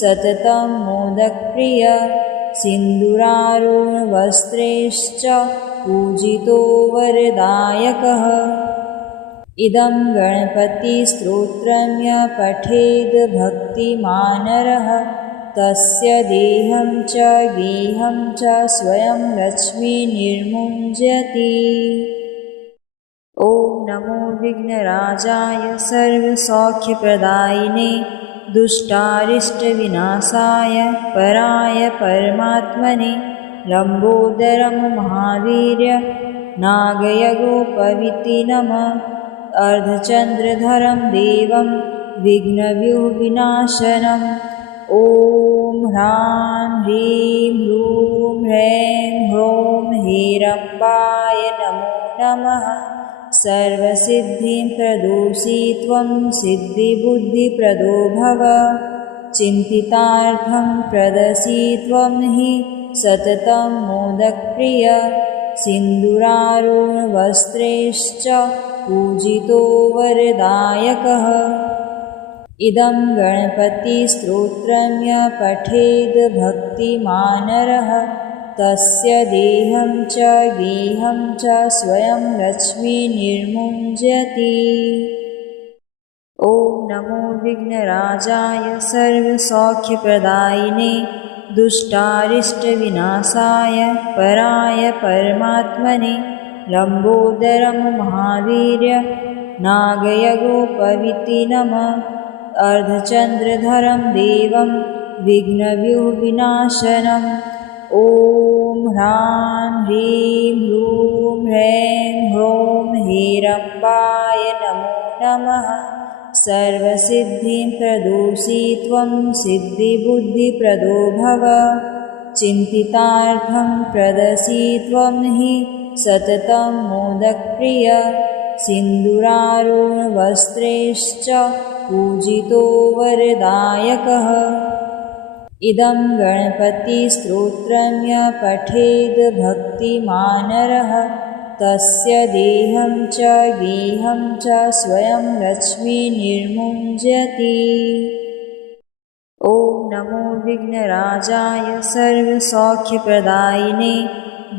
सततं मोदकप्रिय सिन्दूरारुणवस्त्रैश्च पूजितो वरदायकः। इदं गणपतिस्तोत्रं यः पठेद् भक्तिमानरः तस्य देहं च गेहं च स्वयं लक्ष्मीर्निर्मुञ्जति। ॐ नमो विघ्नराजाय सर्वसौख्यप्रदायिने दुष्टारिष्टविनाशाय पराय परमात्मने लम्बोदरं महावीर्य नागयगोपवीति नमः। अर्धचन्द्रधरं देवं विघ्नव्यूहविनाशनम् ॐ ह्रां ह्रीं ह्रूं ह्रैं ह्रौं ह्रीरम्बाय नमो नमः। सर्वसिद्धिं प्रदोषि त्वं सिद्धिबुद्धिप्रदो भव। चिन्तितार्थं प्रदसि त्वं हि सततं मोदकप्रिय सिन्दूरारुणवस्त्रैश्च पूजितो वरदायकः। इदं गणपतिस्तोत्रं यः पठेद् भक्तिमानरः तस्य देहं च गेहं च स्वयं लक्ष्मीर्निर्मुञ्जति। ॐ नमो विघ्नराजाय सर्वसौख्यप्रदायिने दुष्टारिष्टविनाशाय पराय परमात्मने लम्बोदरं महावीर्य नागयगोपवीति नमः। अर्धचन्द्रधरं देवं विघ्नव्यूहविनाशनम् ॐ ह्रां ह्रीं ह्रूं ह्रैं ह्रौं हेरम्बाय नमो नमः। सर्वसिद्धिं प्रदोषि त्वं सिद्धिबुद्धिप्रदो भव। चिन्तितार्थं प्रदसि त्वं हि सततं मोदकप्रिय। सिन्दूरारुणवस्त्रैश्च पूजितो वरदायकः। इदं गणपतिस्तोत्रं यः पठेद् भक्तिमानरः तस्य देहं च गेहं च स्वयं लक्ष्मीर्निर्मुञ्जति। ॐ नमो विघ्नराजाय सर्वसौख्यप्रदायिने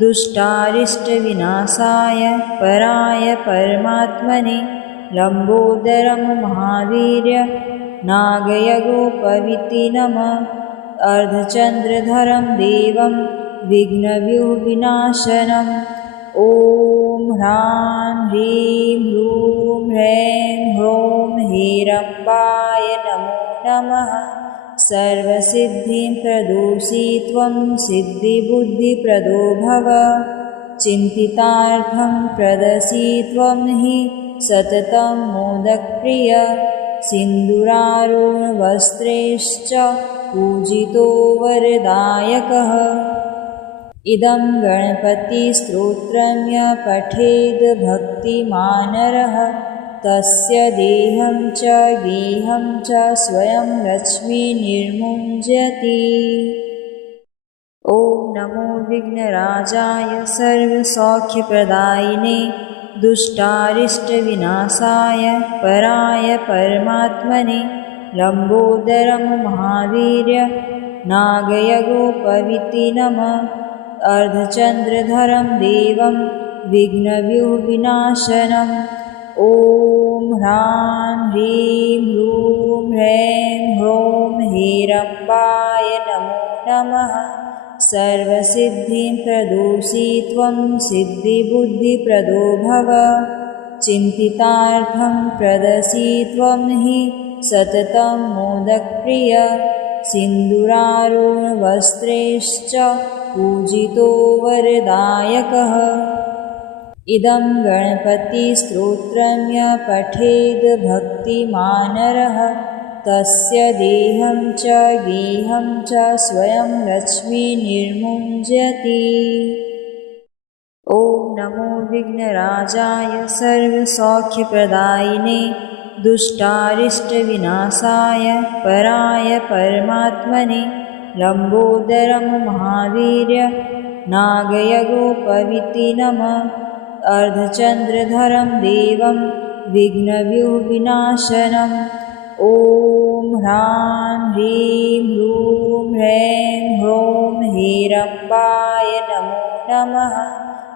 दुष्टारिष्टविनाशाय पराय परमात्मने लम्बोदरं महावीर्य नागयगोपवीति नमः। अर्धचन्द्रधरं देवं विघ्नव्यूहविनाशनम्। ॐ ह्रां ह्रीं ह्रूं ह्रैं ह्रौं हेरम्बाय नमो नमः। सर्वसिद्धिं प्रदोषि त्वं सिद्धिबुद्धिप्रदो भव। चिन्तितार्थं प्रदसि त्वं हि सततं मोदकप्रिय। सिन्दूरारुणवस्त्रैश्च पूजितो वरदायकः। इदं गणपतिस्तोत्रं यः पठेद् भक्तिमानरः तस्य देहं च गेहं च स्वयं लक्ष्मीर्निर्मुञ्जति। ॐ नमो विघ्नराजाय सर्वसौख्यप्रदायिने दुष्टारिष्टविनाशाय पराय परमात्मने लम्बोदरं महावीर्य नागयगोपवीति नमः। अर्धचन्द्रधरं देवं विघ्नव्यूहविनाशनम्। ॐ ह्रां ह्रीं ह्रूं ह्रैं ह्रौं हेरम्बाय नमो नमः। सर्वसिद्धिं प्रदोषि त्वं सिद्धिबुद्धिप्रदो भव। चिन्तितार्थं प्रदसि त्वं हि सततं मोदकप्रिय। सिन्दूरारुणवस्त्रैश्च पूजितो वरदायकः। इदं गणपतिस्तोत्रं यः पठेद् भक्तिमानरः तस्य देहं च गेहं च स्वयं लक्ष्मीर्निर्मुञ्जति। ॐ नमो विघ्नराजाय सर्वसौख्यप्रदायिने दुष्टारिष्टविनाशाय पराय परमात्मने लम्बोदरं महावीर्य नागयगोपवीति नमः। अर्धचन्द्रधरं देवं विघ्नव्यूहविनाशनम्। ॐ ह्रां ह्रीं ह्रूं ह्रैं ह्रौं हेरम्बाय नमो नमः।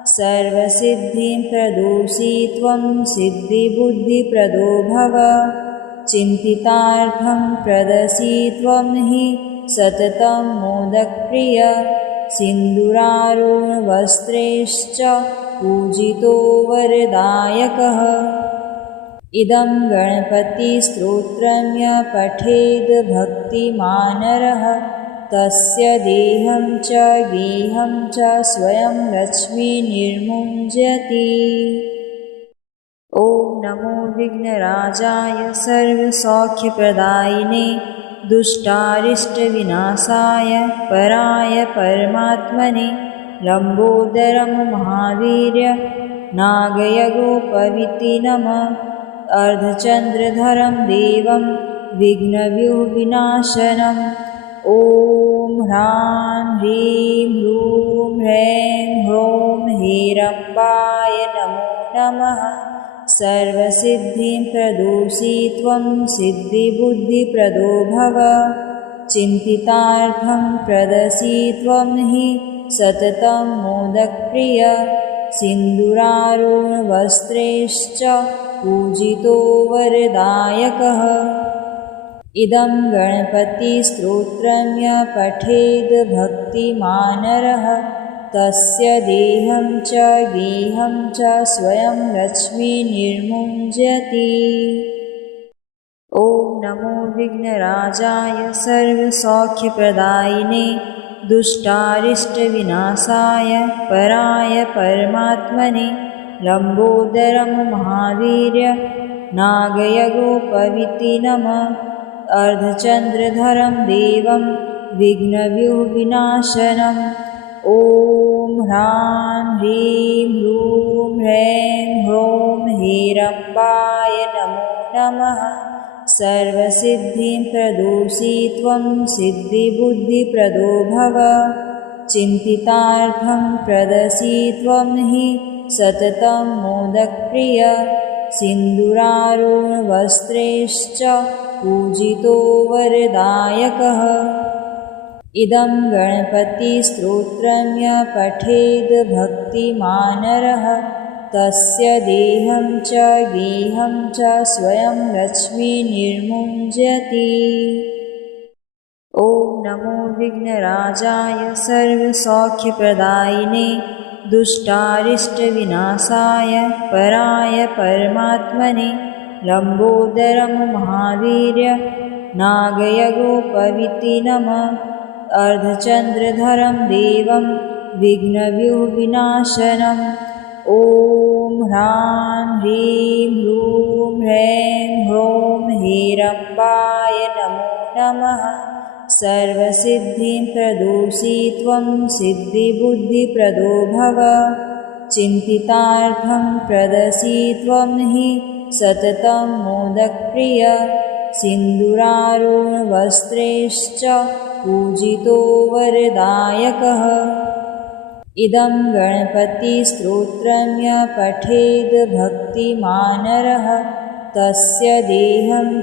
सर्वसिद्धिं प्रदोषि त्वं सिद्धिबुद्धिप्रदो भव। चिन्तितार्थं प्रदसि त्वं हि सततं मोदकप्रिय। सिन्दूरारुणवस्त्रैश्च पूजितो वरदायकः। इदं गणपतिस्तोत्रं यः पठेद् भक्तिमानरः तस्य देहं च गेहं च स्वयं लक्ष्मीर्निर्मुञ्जति। ॐ नमो विघ्नराजाय सर्वसौख्यप्रदायिने दुष्टारिष्टविनाशाय पराय परमात्मने लम्बोदरं महावीर्य नागयगोपवीति नमः। अर्धचन्द्रधरं देवं विघ्नव्यूहविनाशनम्। ॐ ह्रां ह्रीं ह्रूं ह्रैं ह्रौं हेरम्बाय नमो नमः। सर्वसिद्धिं प्रदोषि त्वं सिद्धिबुद्धिप्रदो भव। चिन्तितार्थं प्रदसि त्वं हि सततं मोदकप्रिय। सिन्दूरारुणवस्त्रैश्च पूजितो वरदायकः। इदं गणपतिस्तोत्रं यः पठेद् भक्तिमानरः तस्य देहं च गेहं च स्वयं लक्ष्मीर्निर्मुञ्जति। ॐ नमो विघ्नराजाय सर्वसौख्यप्रदायिने दुष्टारिष्टविनाशाय पराय परमात्मने लम्बोदरं महावीर्य नागयगोपविति नमः। अर्धचन्द्रधरं देवं विघ्नव्यूहविनाशनम् ॐ ह्रां ह्रीं ह्रूं ह्रैं ह्रौं ह्रीरम्बाय नमो नमः। सर्वसिद्धिं प्रदोषि त्वं सिद्धिबुद्धिप्रदो भव। चिन्तितार्थं प्रदसि त्वं हि सततं मोदकप्रिय। सिन्दूरारुणवस्त्रैश्च पूजितो वरदायकः। इदं गणपतिस्तोत्रं य पठेद् भक्तिमानरः तस्य देहं च गेहं च स्वयं लक्ष्मीर्निर्मुञ्जति। ॐ नमो विघ्नराजाय सर्वसौख्यप्रदायिने दुष्टारिष्टविनाशाय पराय परमात्मने लम्बोदरं महावीर्य नागयगोपविति नमः। अर्धचन्द्रधरं देवं विघ्नव्यूहविनाशनम् ॐ ह्रां ह्रीं ह्रूं ह्रैं ह्रौं ह्रीरम्बाय नमो नमः। सर्वसिद्धिं प्रदोषि त्वं सिद्धिबुद्धिप्रदो भव। चिन्तितार्थं प्रदसि त्वं हि सततं मोदकप्रिय। सिन्दूरारुणवस्त्रैश्च पूजितो वरदायकः। इदं गणपतिस्तोत्रं य पठेद् भक्तिमानरः तस्य देहं च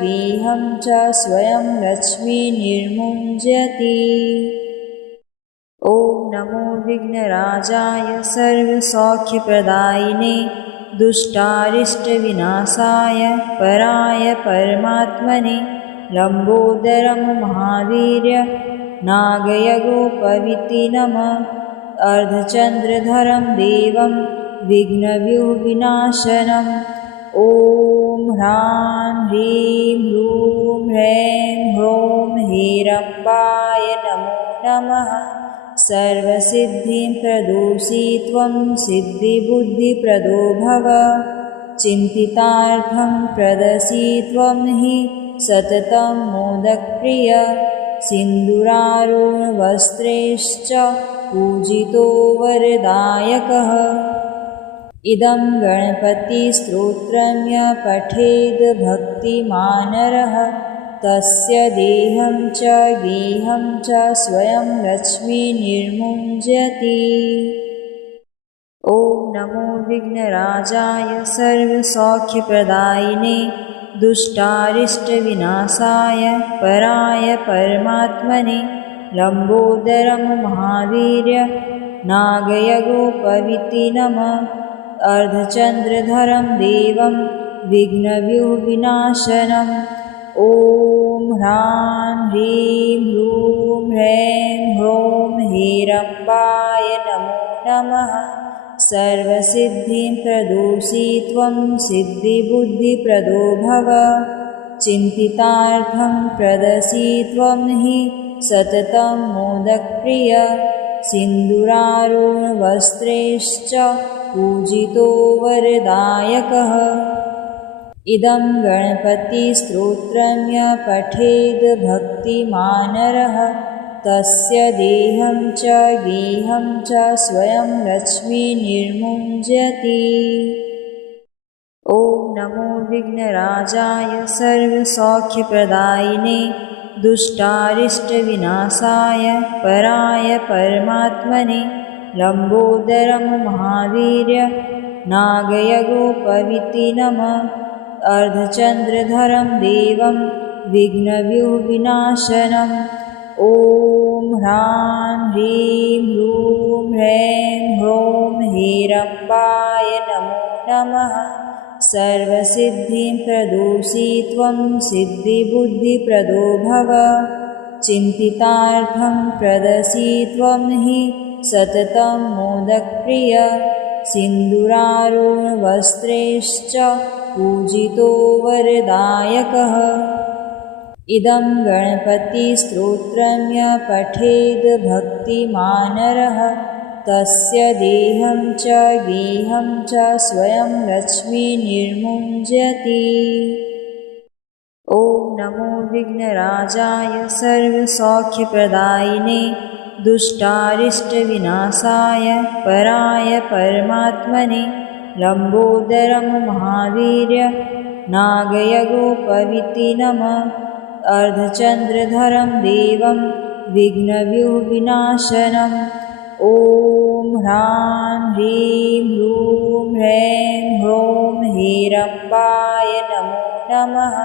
गेहं च स्वयं लक्ष्मीर्निर्मुञ्जति। ॐ नमो विघ्नराजाय सर्वसौख्यप्रदायिने दुष्टारिष्टविनाशाय पराय परमात्मने लम्बोदरं महावीर्य नागयगोपविति नमः। अर्धचन्द्रधरं देवं विघ्नव्यूहविनाशनम् ॐ ह्रां ह्रीं ह्रूं ह्रैं ह्रौं ह्रीरम्बाय नमो नमः। सर्वसिद्धिं प्रदोषि त्वं सिद्धिबुद्धिप्रदो भव। चिन्तितार्थं प्रदसि त्वं हि सततं मोदकप्रिय। सिन्दूरारुणवस्त्रैश्च पूजितो वरदायकः। इदं गणपतिस्तोत्रं य पठेद् भक्तिमानरः तस्य देहं च गेहं च स्वयं लक्ष्मीर्निर्मुञ्जति। ॐ नमो विघ्नराजाय सर्वसौख्यप्रदायिने दुष्टारिष्टविनाशाय पराय परमात्मने लम्बोदरं महावीर्य नागयगोपविति नमः। अर्धचन्द्रधरं देवं विघ्नव्यूहविनाशनम् ॐ ह्रां ह्रीं ह्रूं ह्रैं ह्रौं ह्रीरम्बाय नमो नमः। सर्वसिद्धिं प्रदोषि त्वं सिद्धिबुद्धिप्रदो भव। चिन्तितार्थं प्रदसि त्वं हि सततं मोदकप्रिय। सिन्दूरारुणवस्त्रैश्च पूजितो वरदायकः। इदं गणपतिस्तोत्रं य पठेद् भक्तिमानरः तस्य देहं च गेहं च स्वयं लक्ष्मीर्निर्मुञ्जति। ॐ नमो विघ्नराजाय सर्वसौख्यप्रदायिने दुष्टारिष्टविनाशाय पराय परमात्मने लम्बोदरं महावीर्य नागयगोपविति नमः। अर्धचन्द्रधरं देवं विघ्नव्यूहविनाशनम् ॐ ह्रां ह्रीं ह्रूं ह्रैं ह्रौं ह्रीरम्बाय नमो नमः। सर्वसिद्धिं प्रदोषि त्वं सिद्धिबुद्धिप्रदो भव। चिन्तितार्थं प्रदसि त्वं हि सततं मोदकप्रिय। सिन्दूरारुणवस्त्रैश्च पूजितो वरदायकः। इदं गणपतिस्तोत्रं य पठेद् भक्तिमानरः तस्य देहं च गेहं च स्वयं लक्ष्मीर्निर्मुञ्जति। ॐ नमो विघ्नराजाय सर्वसौख्यप्रदायिने दुष्टारिष्टविनाशाय पराय परमात्मने लम्बोदरं महावीर्य नागयगोपविति नमः। अर्धचन्द्रधरं देवं विघ्नव्यूहविनाशनम् ॐ ह्रां ह्रीं ह्रूं ह्रैं ह्रौं ह्रीरम्बाय नमो नमः।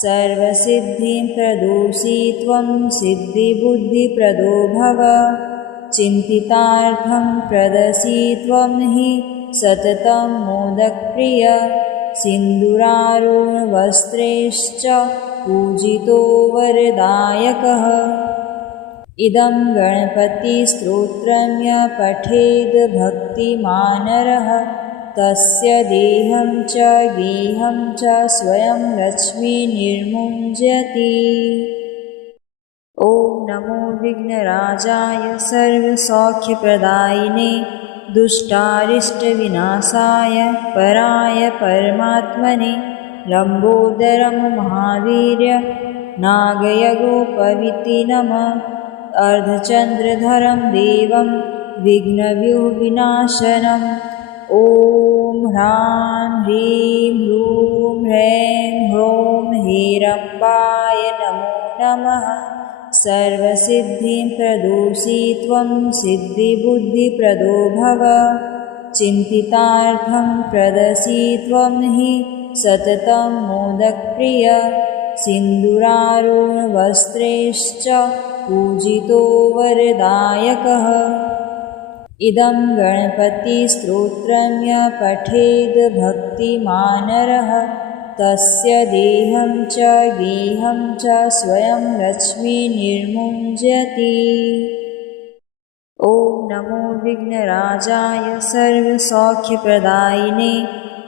सर्वसिद्धिं प्रदोषि त्वं सिद्धिबुद्धिप्रदो भव। चिन्तितार्थं प्रदसि त्वं हि सततं मोदकप्रिय। सिन्दूरारुणवस्त्रैश्च पूजितो वरदायकः। इदं गणपतिस्तोत्रं य पठेद् भक्तिमानरः तस्य देहं च गेहं च स्वयं लक्ष्मीर्निर्मुञ्जति। ॐ नमो विघ्नराजाय सर्वसौख्यप्रदायिने दुष्टारिष्टविनाशाय पराय परमात्मने लम्बोदरं महावीर्य नागयगोपविति नमः। अर्धचन्द्रधरं देवं विघ्नव्यूहविनाशनम् ॐ ह्रां ह्रीं ह्रूं ह्रैं ह्रौं ह्रीरम्बाय नमो नमः। सर्वसिद्धिं प्रदोषि त्वं सिद्धिबुद्धिप्रदो भव। चिन्तितार्थं प्रदसि त्वं हि सततं मोदकप्रिय। सिन्दूरारुणवस्त्रैश्च पूजितो वरदायकः। इदं गणपतिस्तोत्रं य पठेद् भक्तिमानरः तस्य देहं च गेहं च स्वयं लक्ष्मीर्निर्मुञ्जति। ॐ नमो विघ्नराजाय सर्वसौख्यप्रदायिने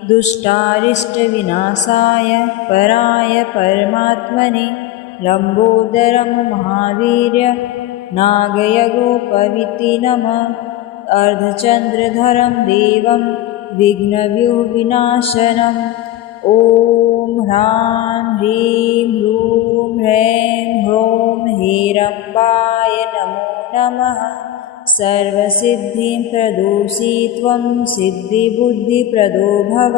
दुष्टारिष्टविनाशाय पराय परमात्मने लम्बोदरं महावीर्य नागयगोपविति नमः। अर्धचन्द्रधरं देवं विघ्नव्यूहविनाशनम् ॐ ह्रां ह्रीं ह्रूं ह्रैं ह्रौं ह्रीरम्बाय नमो नमः। सर्वसिद्धिं प्रदोषि त्वं सिद्धिबुद्धिप्रदो भव।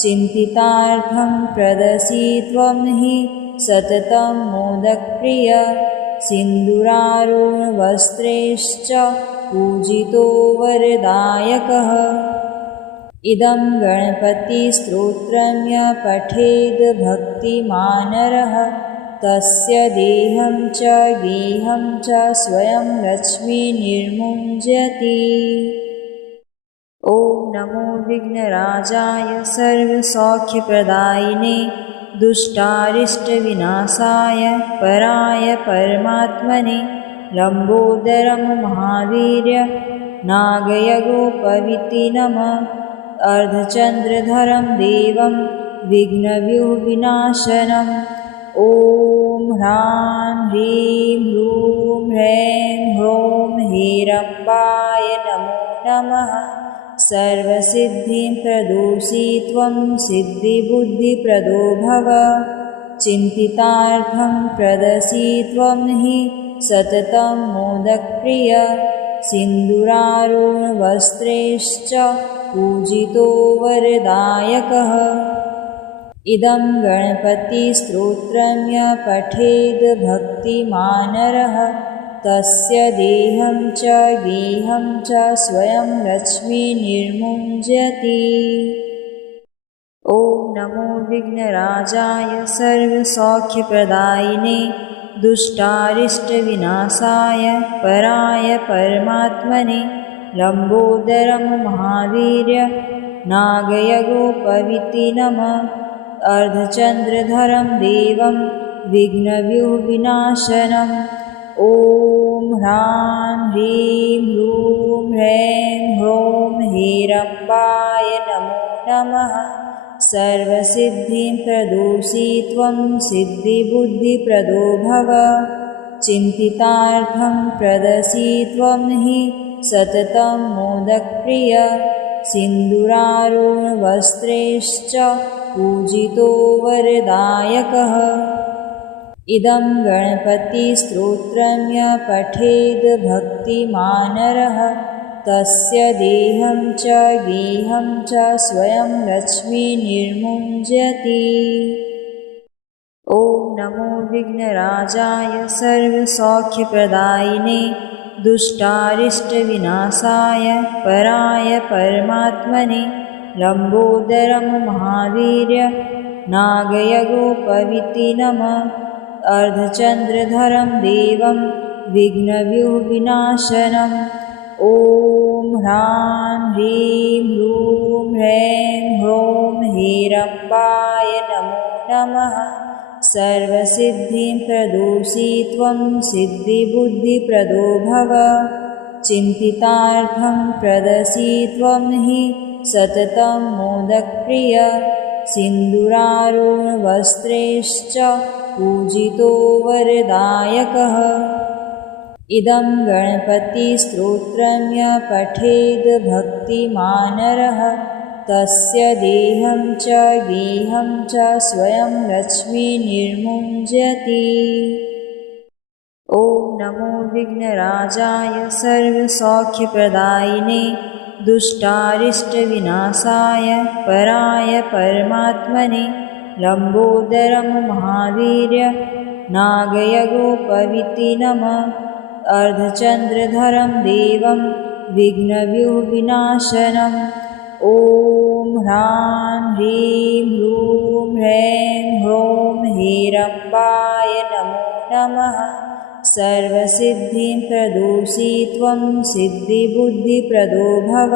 चिन्तितार्थं प्रदसि त्वं हि सततं मोदकप्रिय। सिन्दूरारुणवस्त्रैश्च पूजितो वरदायकः। इदं गणपतिस्तोत्रं य पठेद् भक्तिमानरः तस्य देहं च गेहं च स्वयं लक्ष्मीर्निर्मुञ्जति। ॐ नमो विघ्नराजाय सर्वसौख्यप्रदायिने दुष्टारिष्टविनाशाय पराय परमात्मने लम्बोदरं महावीर्य नागयगोपविति नमः। अर्धचन्द्रधरं देवं विघ्नव्यूहविनाशनम् ॐ ह्रां ह्रीं ह्रूं ह्रैं ह्रौं ह्रीरम्बाय नमो नमः। सर्वसिद्धिं प्रदोषि त्वं सिद्धिबुद्धिप्रदो भव। चिन्तितार्थं प्रदसि त्वं हि सततं मोदकप्रिय। सिन्दूरारुणवस्त्रैश्च पूजितो वरदायकः। इदं गणपतिस्तोत्रं य पठेद् भक्तिमानरः तस्य देहं च गेहं च स्वयं लक्ष्मीर्निर्मुञ्जति। ॐ नमो विघ्नराजाय सर्वसौख्यप्रदायिने दुष्टारिष्टविनाशाय पराय परमात्मने लम्बोदरं महावीर्य नागयगोपविति नमः। अर्धचन्द्रधरं देवं विघ्नव्यूहविनाशनम् ॐ ह्रां ह्रीं ह्रूं ह्रैं ह्रौं ह्रीरम्बाय नमो नमः। सर्वसिद्धिं प्रदोषि त्वं सिद्धिबुद्धिप्रदो भव। चिन्तितार्थं प्रदसि त्वं हि सततं मोदकप्रिय। सिन्दूरारुणवस्त्रैश्च पूजितो वरदायकः। इदं गणपतिस्तोत्रं यः पठेद् भक्तिमानरः तस्य देहं च गेहं च स्वयं लक्ष्मीर्निर्मुञ्जति। ॐ नमो विघ्नराजाय सर्वसौख्यप्रदायिने दुष्टारिष्टविनाशाय पराय परमात्मने लम्बोदरं महावीर्य नागयगोपविति नमः। अर्धचन्द्रधरं देवं विघ्नव्यूहविनाशनम्। ॐ ह्रां ह्रीं ह्रूं ह्रैं ह्रौं ह्रीरम्बाय नमो नमः। सर्वसिद्धिं प्रदोषि त्वं सिद्धिबुद्धिप्रदो भव। चिन्तितार्थं प्रदसि त्वं हि सततं मोदकप्रिय। सिन्दूरारुणवस्त्रैश्च पूजितो वरदायकः। इदं गणपतिस्तोत्रं यः पठेद् भक्तिमानरः तस्य देहं च गेहं च स्वयं लक्ष्मीर्निर्मुञ्जति। ॐ नमो विघ्नराजाय सर्वसौख्यप्रदायिने दुष्टारिष्टविनाशाय पराय परमात्मने लम्बोदरं महावीर्य नागयगोपविति नमः। अर्धचन्द्रधरं देवं विघ्नव्यूहविनाशनम्। ॐ ह्रां ह्रीं ह्रूं ह्रैं ह्रौं ह्रीरम्बाय नमो नमः। सर्वसिद्धिं प्रदोषि त्वं सिद्धिबुद्धिप्रदो भव।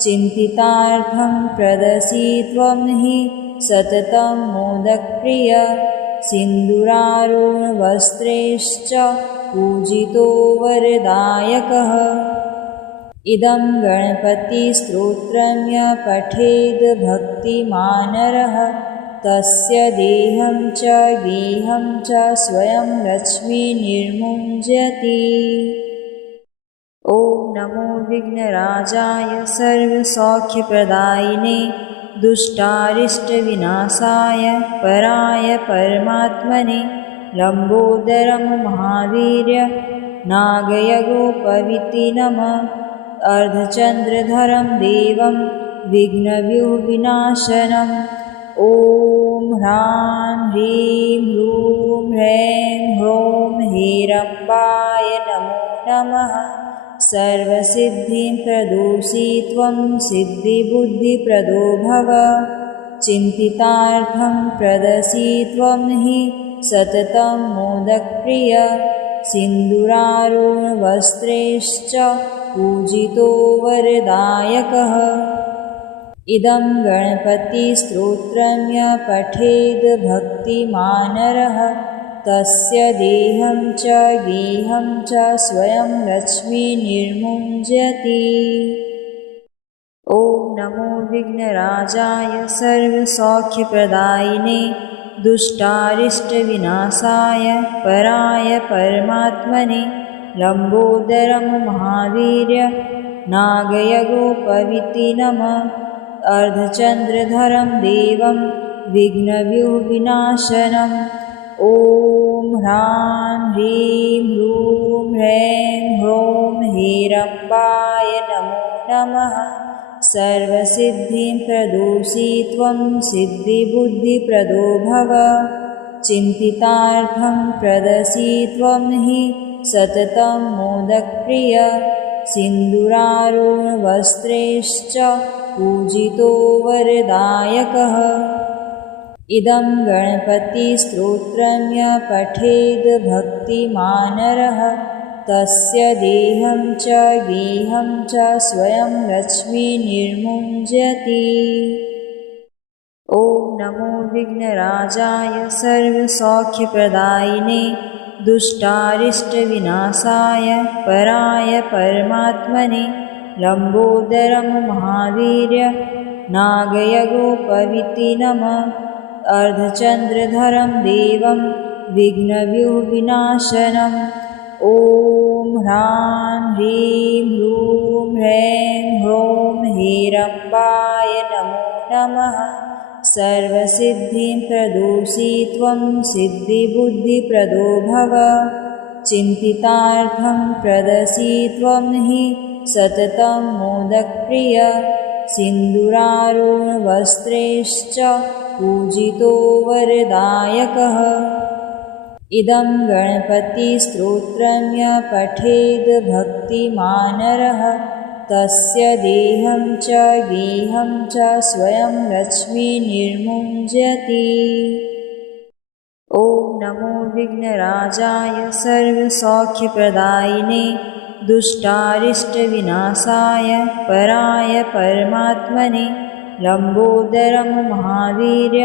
चिन्तितार्थं प्रदसि त्वं हि सततं मोदकप्रिय। सिन्दूरारुणवस्त्रैश्च पूजितो वरदायकः। इदं गणपतिस्तोत्रं यः पठेद् भक्तिमानरः तस्य देहं च गेहं च स्वयं लक्ष्मीर्निर्मुञ्जति। ॐ नमो विघ्नराजाय सर्वसौख्यप्रदायिने दुष्टारिष्टविनाशाय पराय परमात्मने लम्बोदरं महावीर्य नागयगोपविति नमः। अर्धचन्द्रधरं देवं विघ्नव्यूहविनाशनम्। ॐ ह्रां ह्रीं ह्रूं ह्रैं ह्रौं ह्रीरम्बाय नमो नमः। सर्वसिद्धिं प्रदोषि त्वं सिद्धिबुद्धिप्रदो भव। चिन्तितार्थं प्रदसि त्वं हि सततं मोदकप्रिय। सिन्दूरारुणवस्त्रैश्च पूजितो वरदायकः। इदं गणपतिस्तोत्रं यः पठेद् भक्तिमानरः तस्य देहं च गेहं च स्वयं लक्ष्मीर्निर्मुञ्जति। ॐ नमो विघ्नराजाय सर्वसौख्यप्रदायिने दुष्टारिष्टविनाशाय पराय परमात्मने लम्बोदरं महावीर्य नागयगोपविति नमः। अर्धचन्द्रधरं देवं विघ्नव्यूहविनाशनम्। ॐ ह्रां ह्रीं ह्रूं ह्रैं ह्रौं ह्रीरम्बाय नमो नमः। सर्वसिद्धिं प्रदोषि त्वं सिद्धिबुद्धिप्रदो भव। चिन्तितार्थं प्रदसि त्वं हि सततं मोदकप्रिय। सिन्दूरारुणवस्त्रैश्च पूजितो वरदायकः। इदं गणपतिस्तोत्रं यः पठेद् भक्तिमानरः तस्य देहं च गेहं च स्वयं लक्ष्मीर्निर्मुञ्जति। ॐ नमो विघ्नराजाय सर्वसौख्यप्रदायिने दुष्टारिष्टविनाशाय पराय परमात्मने लम्बोदरं महावीर्य नागयगोपवीति नमः। अर्धचन्द्रधरं देवं विघ्नव्यूहविनाशनम्। ॐ ह्रां ह्रीं ह्रूं ह्रैं ह्रौं हेरम्बाय नमो नमः। सर्वसिद्धिं प्रदोषि त्वं सिद्धिबुद्धिप्रदो भव। चिन्तितार्थं प्रदसि त्वं हि सततं मोदकप्रिय। सिन्दूरारुणवस्त्रैश्च पूजितो वरदायकः। इदं गणपतिस्तोत्रं यः पठेद् भक्तिमानरः तस्य देहं च गेहं च स्वयं लक्ष्मीर्निर्मुञ्जति। ॐ नमो विघ्नराजाय सर्वसौख्यप्रदायिने दुष्टारिष्टविनाशाय पराय परमात्मने लम्बोदरं महावीर्य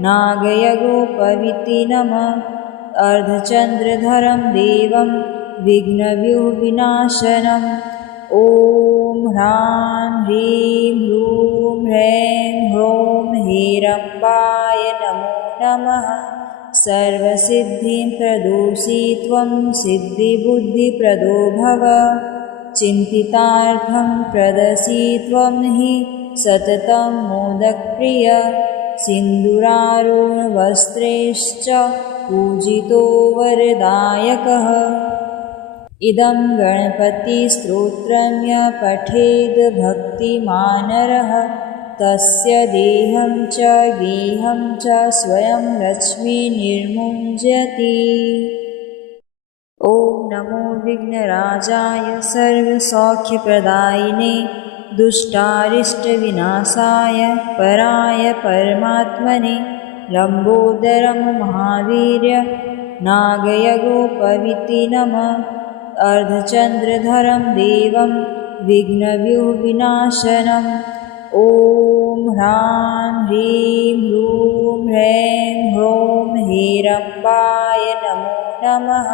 नागयगोपवीति नमः। अर्धचन्द्रधरं देवं विघ्नव्यूहविनाशनम्। ॐ ह्रां ह्रीं ह्रूं ह्रैं ह्रौं हेरम्बाय नमो नमः। सर्वसिद्धिं प्रदोषि त्वं सिद्धिबुद्धिप्रदो भव। चिन्तितार्थं प्रदसि त्वं हि सततं मोदकप्रिय। सिन्दूरारुणवस्त्रैश्च पूजितो वरदायकः। इदं गणपतिस्तोत्रं यः पठेद् भक्तिमानरः तस्य देहं च गेहं च स्वयं लक्ष्मीर्निर्मुञ्जति। ॐ नमो विघ्नराजाय सर्वसौख्यप्रदायिने दुष्टारिष्टविनाशाय पराय परमात्मने लम्बोदरं महावीर्य नागयगोपवीति नमः। अर्धचन्द्रधरं देवं विघ्नव्यूहविनाशनम्। ॐ ह्रां ह्रीं ह्रूं ह्रैं ह्रौं हेरम्बाय नमो नमः।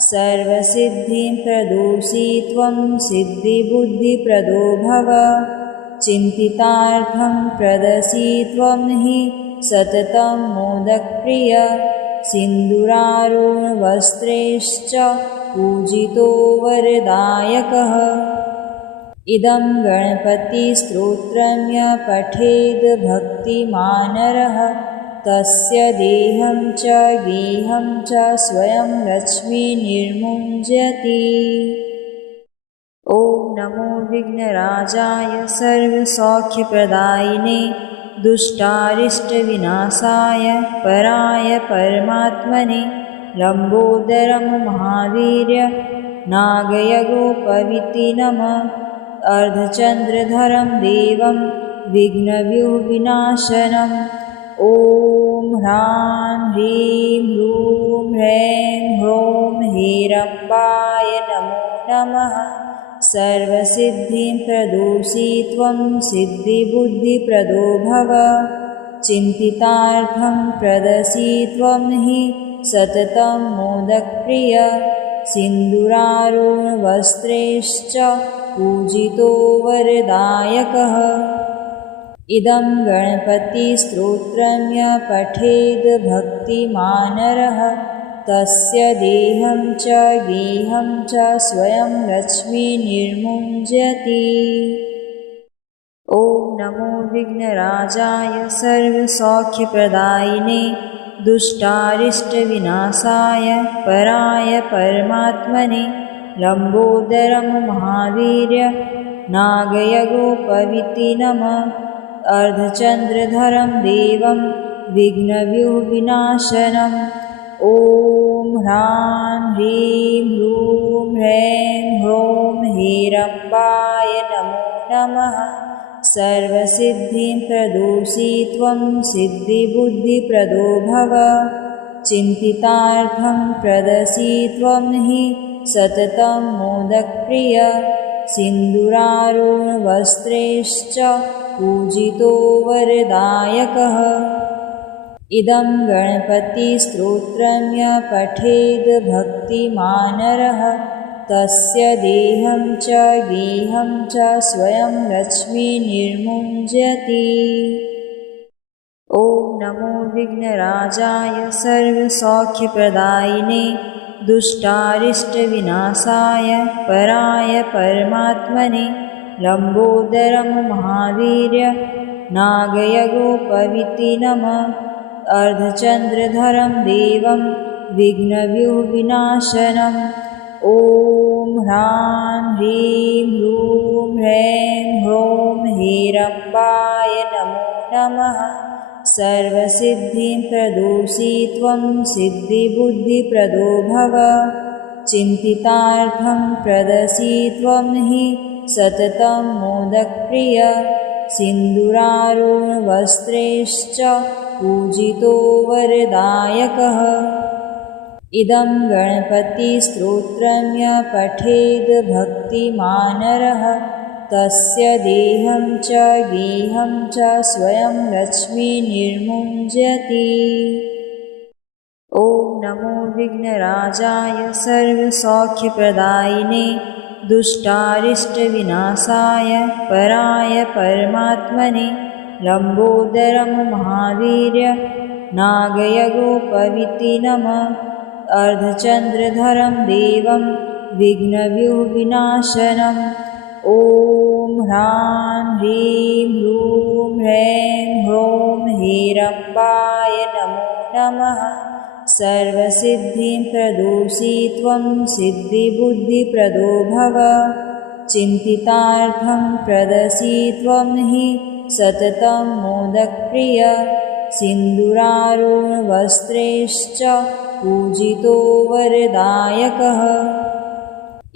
सर्वसिद्धिं प्रदोषि त्वं सिद्धिबुद्धिप्रदो भव। चिन्तितार्थं प्रदसि त्वं हि सततं मोदकप्रिय। सिन्दूरारुणवस्त्रैश्च पूजितो वरदायकः। इदं गणपतिस्तोत्रं यः पठेद् भक्तिमानरः तस्य देहं च गेहं च स्वयं लक्ष्मीर्निर्मुञ्जति। ॐ नमो विघ्नराजाय सर्वसौख्यप्रदायिने दुष्टारिष्टविनाशाय पराय परमात्मने लम्बोदरं महावीर्य नागयगोपवीति नमः। अर्धचन्द्रधरं देवं विघ्नव्यूहविनाशनम्। ॐ ह्रां ह्रीं ह्रूं ह्रैं ह्रौं हेरम्बाय नमो नमः। सर्वसिद्धिं प्रदोषि त्वं सिद्धिबुद्धिप्रदो भव। चिन्तितार्थं प्रदसि त्वं हि सततं मोदकप्रिय। सिन्दूरारुणवस्त्रैश्च पूजितो वरदायकः। इदं गणपतिस्तोत्रं यः पठेद् भक्तिमानरः तस्य देहं च गेहं च स्वयं लक्ष्मीर्निर्मुञ्जति। ॐ नमो विघ्नराजाय सर्वसौख्यप्रदायिने दुष्टारिष्टविनाशाय पराय परमात्मने लम्बोदरं महावीर्य नागयगोपवीति नमः। अर्धचन्द्रधरं देवं विघ्नव्यूहविनाशनम्। ॐ ह्रां ह्रीं ह्रूं ह्रैं ह्रौं हेरम्बाय नमो नमः। सर्वसिद्धिं प्रदोषि त्वं सिद्धिबुद्धिप्रदो भव। चिन्तितार्थं प्रदसि त्वं हि सततं मोदकप्रिय। सिन्दूरारुणवस्त्रैश्च पूजितो वरदायकः। इदं गणपतिस्तोत्रं यः पठेद् भक्तिमानरः तस्य देहं च गेहं च स्वयं लक्ष्मीर्निर्मुञ्जति। ॐ नमो विघ्नराजाय सर्वसौख्यप्रदायिने दुष्टारिष्टविनाशाय पराय परमात्मने लम्बोदरं महावीर्य नागयगोपविति नमः। अर्धचन्द्रधरं देवं विघ्नव्यूहविनाशनम्। ॐ ह्रां ह्रीं ह्रूं ह्रैं ह्रौं ह्रीरम्बाय नमो नमः। सर्वसिद्धिं प्रदोषि त्वं सिद्धिबुद्धिप्रदो भव। चिन्तितार्थं प्रदसि त्वं हि सततं मोदकप्रिय। सिन्दूरारुणवस्त्रैश्च पूजितो वरदायकः। इदं गणपतिस्तोत्रं यः पठेद् भक्तिमानरः तस्य देहं च गेहं च स्वयं लक्ष्मीर्निर्मुञ्जति। ॐ नमो विघ्नराजाय सर्वसौख्यप्रदायिने दुष्टारिष्टविनाशाय पराय परमात्मने लम्बोदरं महावीर्य नागयगोपविति नमः। अर्धचन्द्रधरं देवं विघ्नव्यूहविनाशनम्। ॐ ह्रां ह्रीं ह्रूं ह्रैं ह्रौं ह्रीरम्बाय नमो नमः। सर्वसिद्धिं प्रदोषि त्वं सिद्धिबुद्धिप्रदो भव। चिन्तितार्थं प्रदसि त्वं हि सततं मोदकप्रिय। सिन्दूरारुणवस्त्रैश्च पूजितो वरदायकः।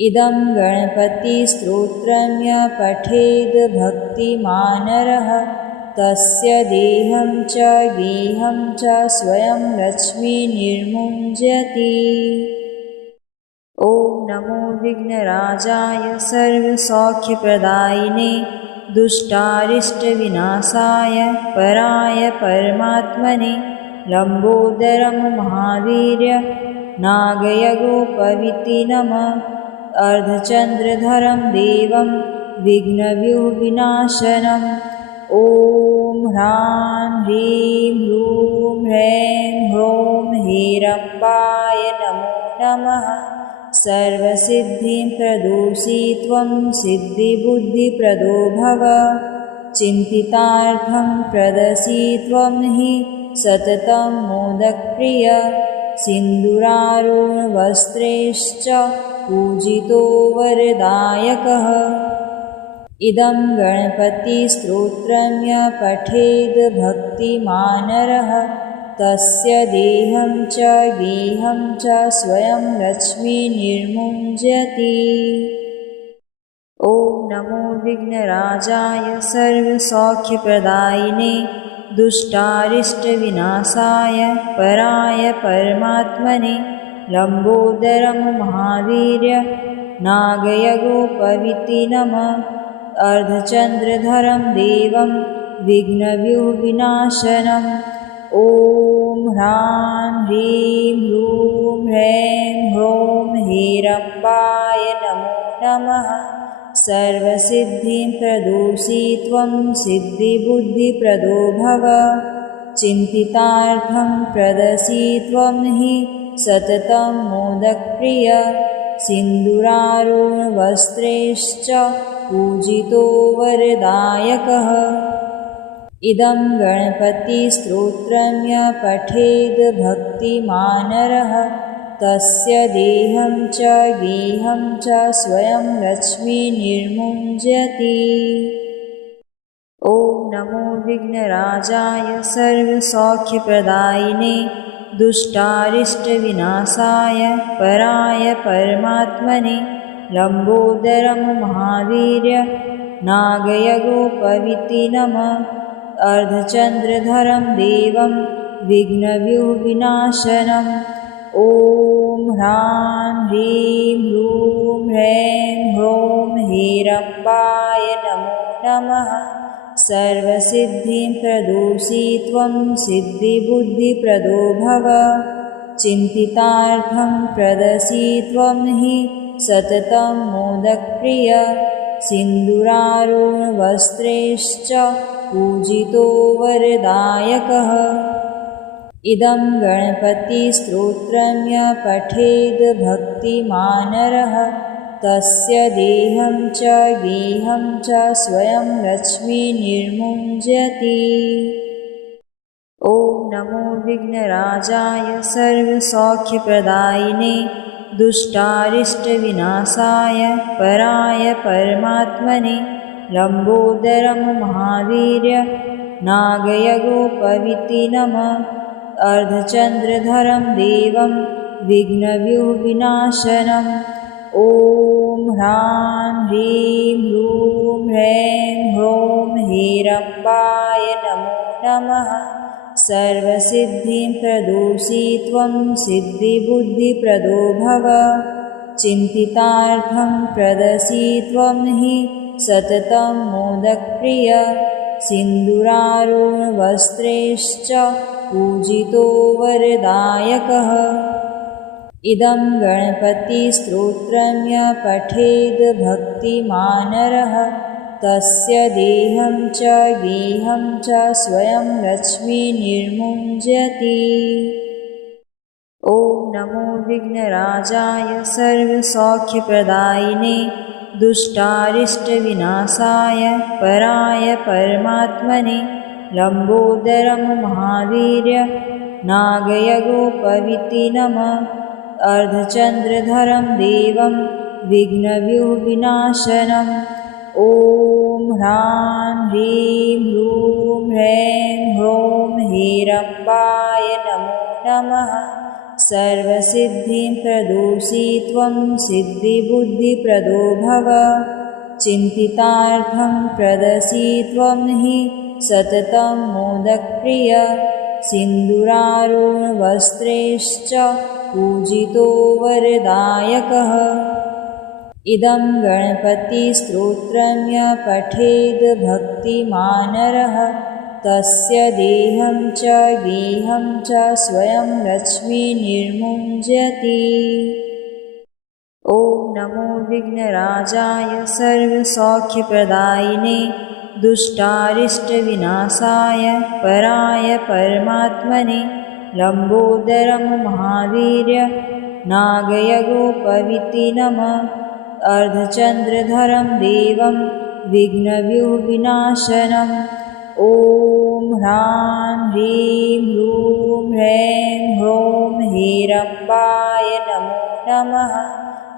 इदं गणपतिस्तोत्रं यः पठेद् भक्तिमानरः तस्य देहं च गेहं च स्वयं लक्ष्मीर्निर्मुञ्जति। ॐ नमो विघ्नराजाय सर्वसौख्यप्रदायिने दुष्टारिष्टविनाशाय पराय परमात्मने लम्बोदरं महावीर्य नागयगोपविति नमः। अर्धचन्द्रधरं देवं विघ्नव्यूहविनाशनम्। ॐ ह्रां ह्रीं ह्रूं ह्रैं ह्रौं ह्रीरम्बाय नमो नमः। सर्वसिद्धिं प्रदोषि त्वं सिद्धिबुद्धिप्रदो भव। चिन्तितार्थं प्रदसि त्वं हि सततं मोदकप्रिय। सिन्दूरारुणवस्त्रैश्च पूजितो वरदायकः। इदं गणपतिस्तोत्रं यः पठेद् भक्तिमानरः तस्य देहं च गेहं च स्वयं लक्ष्मीर्निर्मुञ्जति। ॐ नमो विघ्नराजाय सर्वसौख्यप्रदायिने दुष्टारिष्टविनाशाय पराय परमात्मने लम्बोदरं महावीर्य नागयगोपविति नमः। अर्धचन्द्रधरं देवं विघ्नव्यूहविनाशनम्। ॐ ह्रां ह्रीं ह्रूं ह्रैं ह्रौं ह्रीरम्बाय नमो नमः। सर्वसिद्धिं प्रदोषि त्वं सिद्धिबुद्धिप्रदो भव। चिन्तितार्थं प्रदसि त्वं हि सततं मोदकप्रिय। सिन्दूरारुणवस्त्रैश्च पूजितो वरदायकः। इदं गणपतिस्तोत्रं यः पठेद् भक्तिमानरः तस्य देहं च गेहं च स्वयं लक्ष्मीर्निर्मुञ्जति। ॐ नमो विघ्नराजाय सर्वसौख्यप्रदायिने दुष्टारिष्टविनाशाय पराय परमात्मने लम्बोदरं महावीर्य नागयगोपविति नमः। अर्धचन्द्रधरं देवं विघ्नव्यूहविनाशनम्। ॐ ह्रां ह्रीं ह्रूं ह्रैं ह्रौं ह्रीरम्बाय नमो नमः। सर्वसिद्धिं प्रदोषि त्वं सिद्धिबुद्धिप्रदो भव। चिन्तितार्थं प्रदसि त्वं हि सततं मोदकप्रिय सिन्दूरारुणवस्त्रैश्च पूजितो वरदायकः। इदं गणपतिस्तोत्रं यः पठेद् भक्तिमानरः तस्य देहं च गेहं च स्वयं लक्ष्मीर्निर्मुञ्जति। ॐ नमो विघ्नराजाय सर्वसौख्यप्रदायिने दुष्टारिष्टविनाशाय पराय परमात्मने लम्बोदरं महावीर्य नागयगोपवीति नमः। अर्धचन्द्रधरं देवं विघ्नव्यूहविनाशनम् ॐ ह्रां ह्रीं ह्रूं ह्रैं ह्रौं ह्रीरम्बाय नमो नमः। सर्वसिद्धिं प्रदोषि त्वं सिद्धिबुद्धिप्रदो भव। चिन्तितार्थं प्रदसि त्वं हि सततं मोदकप्रिय सिन्दूरारुणवस्त्रैश्च पूजितो वरदायकः। इदं गणपतिस्तोत्रं यः पठेद् भक्तिमानरः तस्य देहं च गेहं च स्वयं लक्ष्मीर्निर्मुञ्जति। ॐ नमो विघ्नराजाय सर्वसौख्यप्रदायिने दुष्टारिष्टविनाशाय पराय परमात्मने लम्बोदरं महावीर्य नागयगोपवीति नमः। अर्धचन्द्रधरं देवं विघ्नव्यूहविनाशनम् ॐ ह्रां ह्रीं ह्रूं ह्रैं ह्रौं ह्रीरम्बाय नमो नमः। सर्वसिद्धिं प्रदोषि त्वं सिद्धिबुद्धिप्रदो भव। चिन्तितार्थं प्रदसि त्वं हि सततं मोदकप्रिय सिन्दूरारुणवस्त्रैश्च पूजितो वरदायकः। इदं गणपतिस्तोत्रं यः पठेद् भक्तिमानरः तस्य देहं च गेहं च स्वयं लक्ष्मीर्निर्मुञ्जति। ॐ नमो विघ्नराजाय सर्वसौख्यप्रदायिने दुष्टारिष्टविनाशाय पराय परमात्मने लम्बोदरं महावीर्य नागयगोपवीति नमः। अर्धचन्द्रधरं देवं विघ्नव्यूहविनाशनम् ॐ ह्रां ह्रीं ह्रूं ह्रैं ह्रौं ह्रीरम्बाय नमो नमः।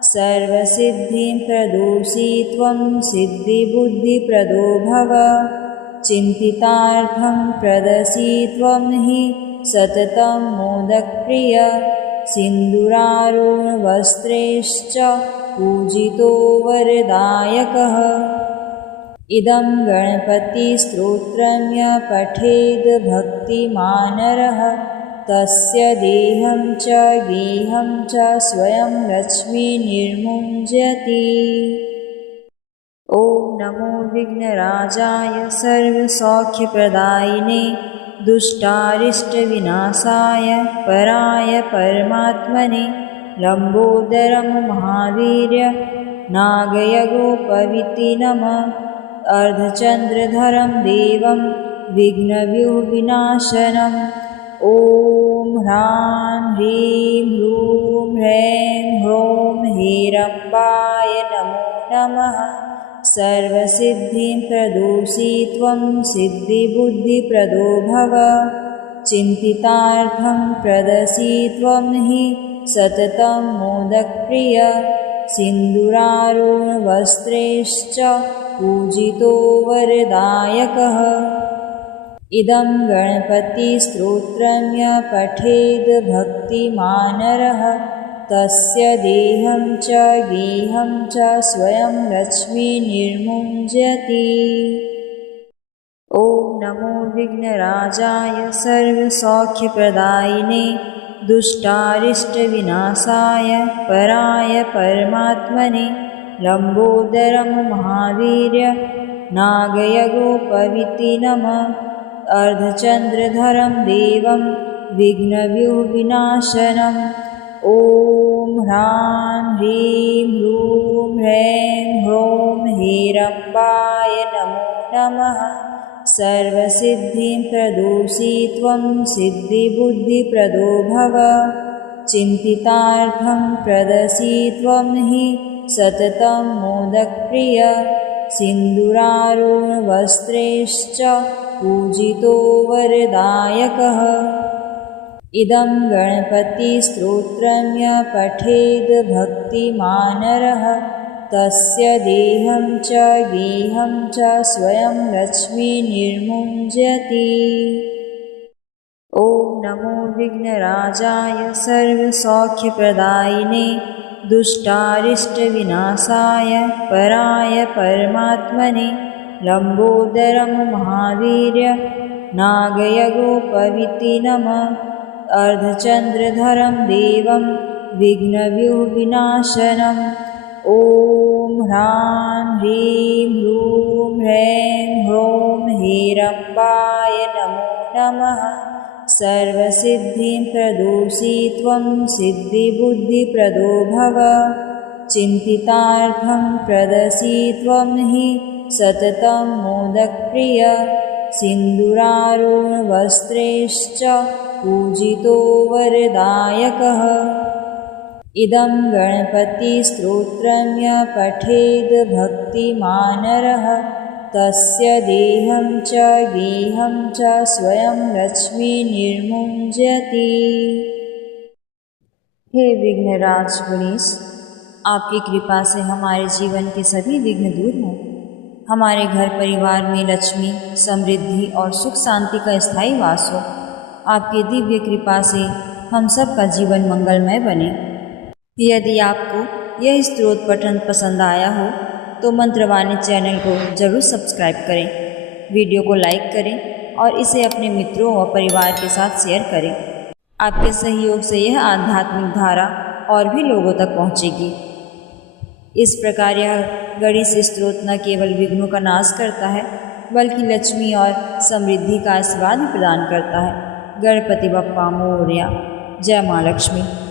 सर्वसिद्धिं प्रदोषि त्वं सिद्धिबुद्धिप्रदो भव। चिन्तितार्थं प्रदसि त्वं हि सततं मोदकप्रिय सिन्दूरारुणवस्त्रैश्च पूजितो वरदायकः। इदं गणपतिस्तोत्रं यः पठेद् भक्तिमानरः तस्य देहं च गेहं च स्वयं लक्ष्मीर्निर्मुञ्जति। ॐ नमो विघ्नराजाय सर्वसौख्यप्रदायिने दुष्टारिष्टविनाशाय पराय परमात्मने लम्बोदरं महावीर्य नागयगोपवीति नमः। अर्धचन्द्रधरं देवं विघ्नव्यूहविनाशनम् ॐ ह्रां ह्रीं ह्रूं ह्रैं ह्रौं ह्रीरम्बाय नमो नमः। सर्वसिद्धिं प्रदोषि त्वं सिद्धिबुद्धिप्रदो भव। चिन्तितार्थं प्रदसि त्वं हि सततं मोदकप्रिय सिन्दूरारुणवस्त्रैश्च पूजितो वरदायकः। इदं गणपतिस्तोत्रं यः पठेद् भक्तिमानरः तस्य देहं च गेहं च स्वयं लक्ष्मीर्निर्मुञ्जति। ॐ नमो विघ्नराजाय सर्वसौख्यप्रदायिने दुष्टारिष्टविनाशाय पराय परमात्मने लम्बोदरं महावीर्य नागयगोपवीति नमः। अर्धचन्द्रधरं देवं विघ्नव्यूहविनाशनम् ॐ ह्रां ह्रीं ह्रूं ह्रैं ह्रौं हेरम्बाय नमो नमः। सर्वसिद्धिं प्रदोषि त्वं सिद्धिबुद्धिप्रदो भव। चिन्तितार्थं प्रदसि त्वं हि सततं मोदकप्रिय। सिन्दूरारुणवस्त्रैश्च पूजितो वरदायकः। इदं गणपतिस्तोत्रं य पठेद् भक्तिमानरः तस्य देहं च गेहं च स्वयं लक्ष्मीर्निर्मुञ्जति। ॐ नमो विघ्नराजाय सर्वसौख्यप्रदायिने दुष्टारिष्टविनाशाय पराय परमात्मने। लम्बोदरं महावीर्य नागयगोपवीति नमः। अर्धचन्द्रधरं देवं विघ्नव्यूहविनाशनम्। ॐ ह्रां ह्रीं ह्रूं ह्रैं ह्रौं हेरम्बाय नमो नमः। सर्वसिद्धिं प्रदोषि त्वं सिद्धिबुद्धिप्रदो भव। चिन्तितार्थं प्रदसि त्वं हि सततं मोदकप्रिय। सिन्दूरारुणवस्त्रैश्च पूजितो वरदायकः। इदं गणपतिस्तोत्रं य पठेद् भक्तिमानरः तस्य देहं च गेहं च स्वयं लक्ष्मीर्निर्मुञ्जति। हे विघ्नराज गणेश, आपकी कृपा से हमारे जीवन के सभी विघ्न दूर हों। हमारे घर परिवार में लक्ष्मी, समृद्धि और सुख शांति का स्थायी वास हो। आपकी दिव्य कृपा से हम सब का जीवन मंगलमय बने। यदि आपको यह स्तोत्र पठन पसंद आया हो तो मंत्रवाणी चैनल को जरूर सब्सक्राइब करें, वीडियो को लाइक करें और इसे अपने मित्रों और परिवार के साथ शेयर करें। आपके सहयोग से यह आध्यात्मिक धारा और भी लोगों तक पहुंचेगी। इस प्रकार यह गणेश स्तोत्र न केवल विघ्नों का नाश करता है बल्कि लक्ष्मी और समृद्धि का आशीर्वाद भी प्रदान करता है। गणपति बप्पा मोरया। जय माँ लक्ष्मी।